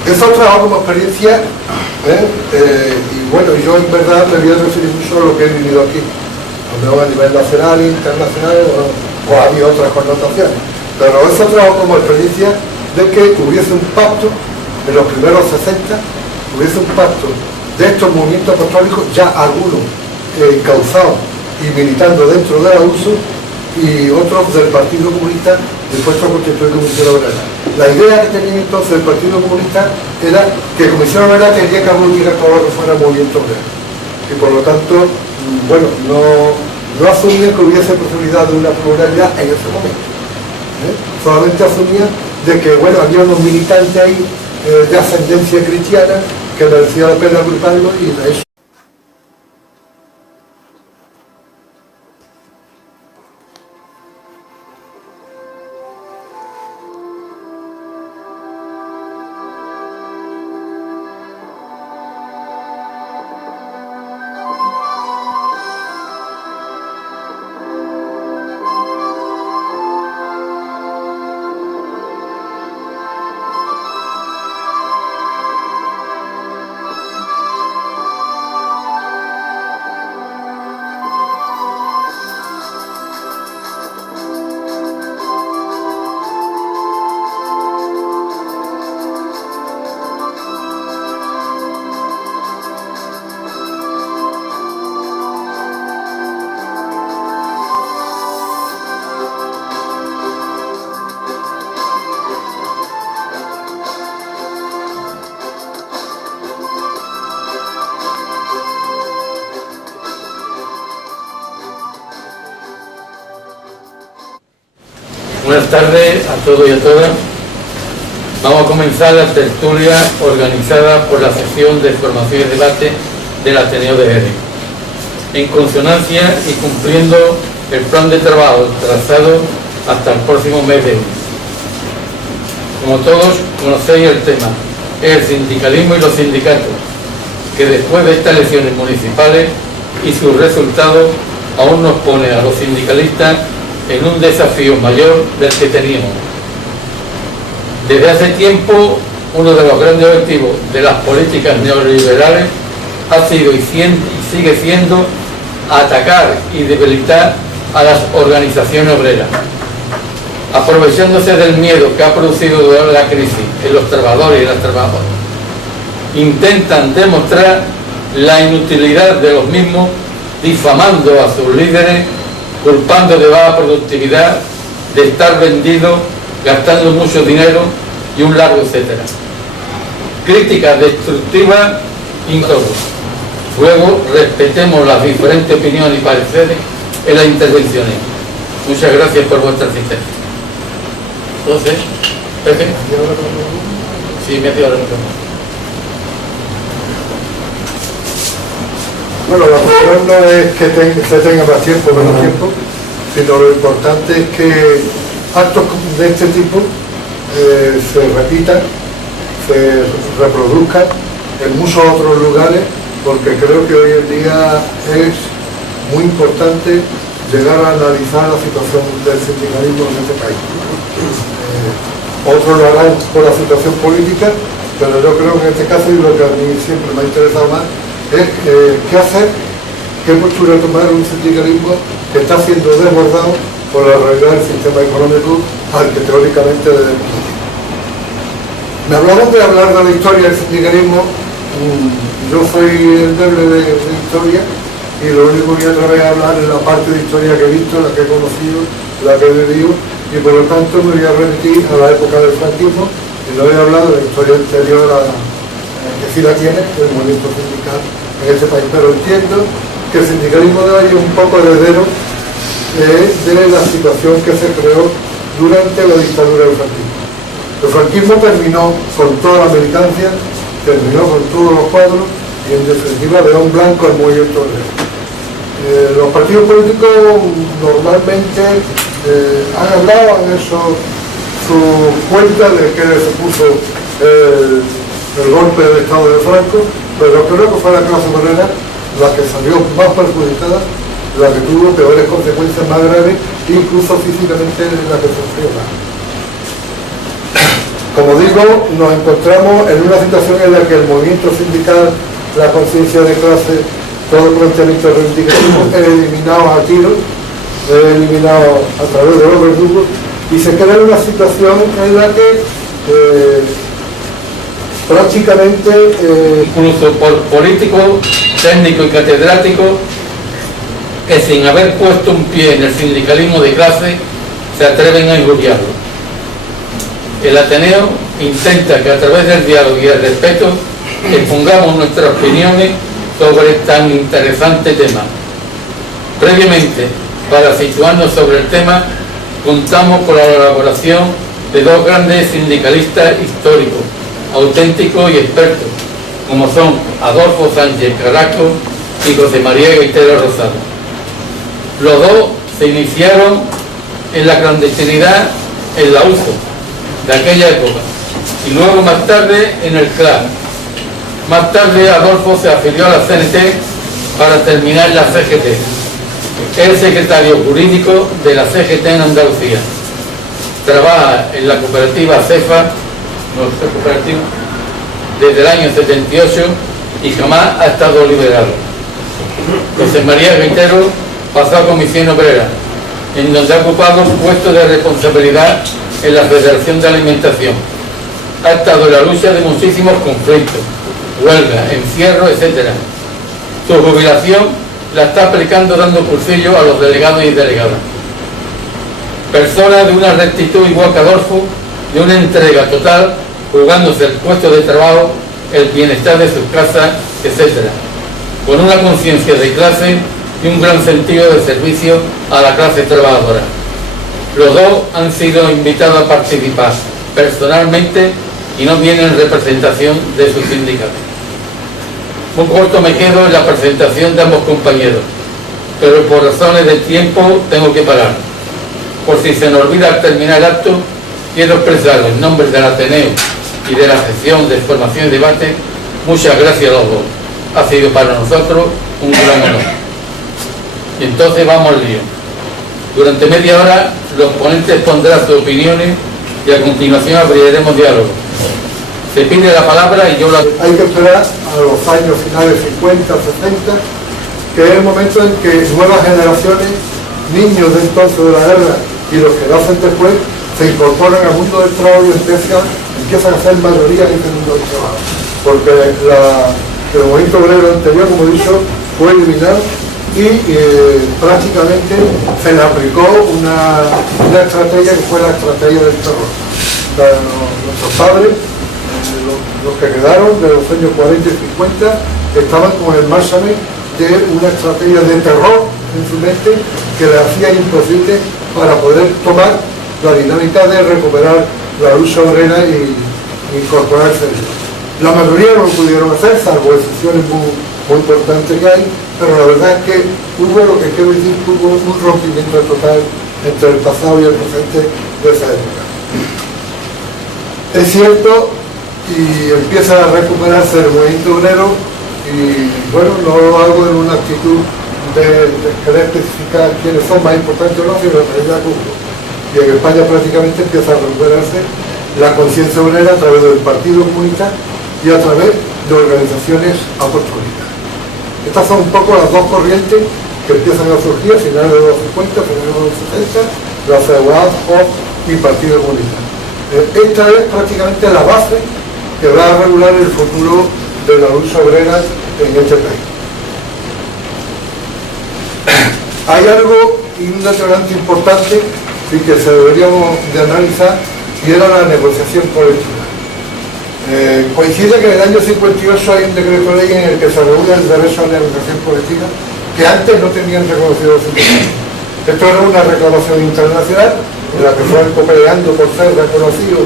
Eso trabajo como experiencia, y bueno, yo en verdad me voy a referir mucho a lo que he vivido aquí, no a nivel nacional, internacional, o había otras connotaciones, pero eso trabajo como experiencia de que hubiese un pacto en los primeros 60, hubiese un pacto de estos movimientos apostólicos, ya algunos encauzados y militando dentro de la USO, y otros del Partido Comunista dispuestos a constituir Comisión Obrera. La idea que tenía entonces el Partido Comunista era que Comisión Obrera tenía que aglutinar todo lo que fuera movimiento obrero. Y por lo tanto, bueno, no asumía que hubiese posibilidad de una pluralidad en ese momento. Solamente asumía de que, bueno, había unos militantes ahí de ascendencia cristiana que merecía la pena agruparlo, y de eso. Buenas tardes a todos y a todas. Vamos a comenzar la tertulia organizada por la sección de formación y debate del Ateneo de Jerez, en consonancia y cumpliendo el plan de trabajo trazado hasta el próximo mes de junio. Como todos conocéis el tema, es el sindicalismo y los sindicatos, que después de estas elecciones municipales y sus resultados aún nos pone a los sindicalistas en un desafío mayor del que teníamos. Desde hace tiempo, uno de los grandes objetivos de las políticas neoliberales ha sido y sigue siendo atacar y debilitar a las organizaciones obreras, aprovechándose del miedo que ha producido durante la crisis en los trabajadores y las trabajadoras. Intentan demostrar la inutilidad de los mismos, difamando a sus líderes, culpando de baja productividad, de estar vendidos, gastando mucho dinero y un largo etcétera. Críticas destructivas y todo. Luego respetemos las diferentes opiniones y pareceres en las intervenciones. Muchas gracias por vuestra asistencia. Entonces, Pepe. Sí, media hora. Bueno, la cuestión no es que se tenga más tiempo o menos tiempo, sino lo importante es que actos de este tipo se repitan, se reproduzcan en muchos otros lugares porque creo que hoy en día es muy importante llegar a analizar la situación del sindicalismo en este país. Otros lo harán por la situación política, pero yo creo que en este caso, y lo que a mí siempre me ha interesado más, es qué hacer, qué postura tomar un sindicalismo que está siendo desbordado por la realidad del sistema económico al que teóricamente debe cumplir. Me hablamos de hablar de la historia del sindicalismo. Yo soy el débil de historia, y lo único que voy a atrever a hablar es la parte de historia que he visto, la que he conocido, la que he vivido, y por lo tanto me voy a remitir a la época del franquismo, y no voy a hablar de la historia anterior que sí la tiene, el movimiento sindical en este país. Pero entiendo que el sindicalismo de hoy es un poco heredero de la situación que se creó durante la dictadura del franquismo. El franquismo terminó con toda la militancia, terminó con todos los cuadros, y en definitiva dejó en blanco el movimiento obrero. Los partidos políticos normalmente han hablado, han hecho su cuenta de que se puso el golpe del Estado de Franco, pero creo que fue la clase obrera la que salió más perjudicada, la que tuvo peores consecuencias, más graves, incluso físicamente la que sufrió más. Como digo, nos encontramos en una situación en la que el movimiento sindical, la conciencia de clase, todo el planteamiento reivindicativo es eliminado a tiros, es eliminado a través de los verdugos, y se crea una situación en la que prácticamente incluso por políticos, técnicos y catedráticos que sin haber puesto un pie en el sindicalismo de clase se atreven a injuriarlo. El Ateneo intenta que a través del diálogo y el respeto expongamos nuestras opiniones sobre tan interesante tema. Previamente, para situarnos sobre el tema, contamos con la colaboración de dos grandes sindicalistas históricos, auténticos y expertos, como son Adolfo Sánchez Carrasco y José María Gaitero Rosado. Los dos se iniciaron en la clandestinidad en la USO de aquella época y luego más tarde en el CLAC. Más tarde Adolfo se afilió a la CNT para terminar la CGT. Es secretario jurídico de la CGT en Andalucía. Trabaja en la cooperativa CEFA, nuestra cooperativa, desde el año 78 y jamás ha estado liberado. José María Gaitero pasó a Comisión Obrera, en donde ha ocupado un puesto de responsabilidad en la Federación de Alimentación. Ha estado en la lucha de muchísimos conflictos, huelgas, encierros, etc. Su jubilación la está aplicando dando cursillos a los delegados y delegadas. Persona de una rectitud igual que Adolfo, de una entrega total, jugándose el puesto de trabajo, el bienestar de sus casas, etc. Con una conciencia de clase y un gran sentido de servicio a la clase trabajadora. Los dos han sido invitados a participar personalmente y no vienen en representación de sus sindicatos. Muy corto me quedo en la presentación de ambos compañeros, pero por razones de tiempo tengo que parar. Por si se me olvida al terminar el acto, quiero expresar en nombre del Ateneo y de la sección de Formación y Debate muchas gracias a los dos. Ha sido para nosotros un gran honor. Y entonces vamos al lío. Durante media hora los ponentes pondrán sus opiniones y a continuación abriremos diálogo. Se pide la palabra y yo la... Hay que esperar a los años finales 50, 60, que es el momento en que nuevas generaciones, niños de entonces de la guerra y los que nacen después, se incorporan al mundo del trabajo y empiezan a ser mayoría en este mundo del trabajo. Porque el movimiento obrero anterior, como he dicho, fue eliminado y prácticamente se le aplicó una estrategia que fue la estrategia del terror. Nuestros padres, los que quedaron de los años 40 y 50, estaban con el marchamen de una estrategia de terror en su mente que le hacía imposible para poder tomar la dinámica de recuperar la lucha obrera y incorporarse. La mayoría no lo pudieron hacer, salvo excepciones muy importantes que hay, pero la verdad es que hubo lo que quiero decir, hubo un rompimiento total entre el pasado y el presente de esa época. Es cierto, y empieza a recuperarse el movimiento obrero Y bueno, no lo hago en una actitud de querer especificar quiénes son más importantes o no, sino en realidad cumplo. Y en España prácticamente empieza a recuperarse la conciencia obrera a través del Partido Comunista y a través de organizaciones apostólicas. Estas son un poco las dos corrientes que empiezan a surgir a finales de los 50, finales de los 60, la CEUAD y Partido Comunista. Esta es prácticamente la base que va a regular el futuro de la lucha obrera en este país. Hay algo y un detonante importante y que se deberíamos de analizar, y era la negociación colectiva. Coincide que en el año 58 hay un decreto ley en el que se regula el derecho a la negociación colectiva que antes no tenían reconocido los sindicatos. Esto era una reclamación internacional en la que Franco, peleando por ser reconocido,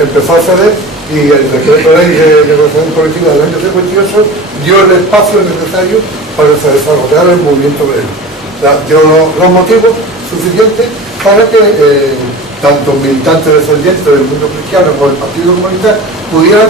empezó a ceder, y el decreto ley de negociación colectiva del año 58 dio el espacio necesario para que se desarrollara el movimiento obrero. Dio los motivos suficientes para que tanto militantes descendientes del mundo cristiano como el Partido Comunista pudieran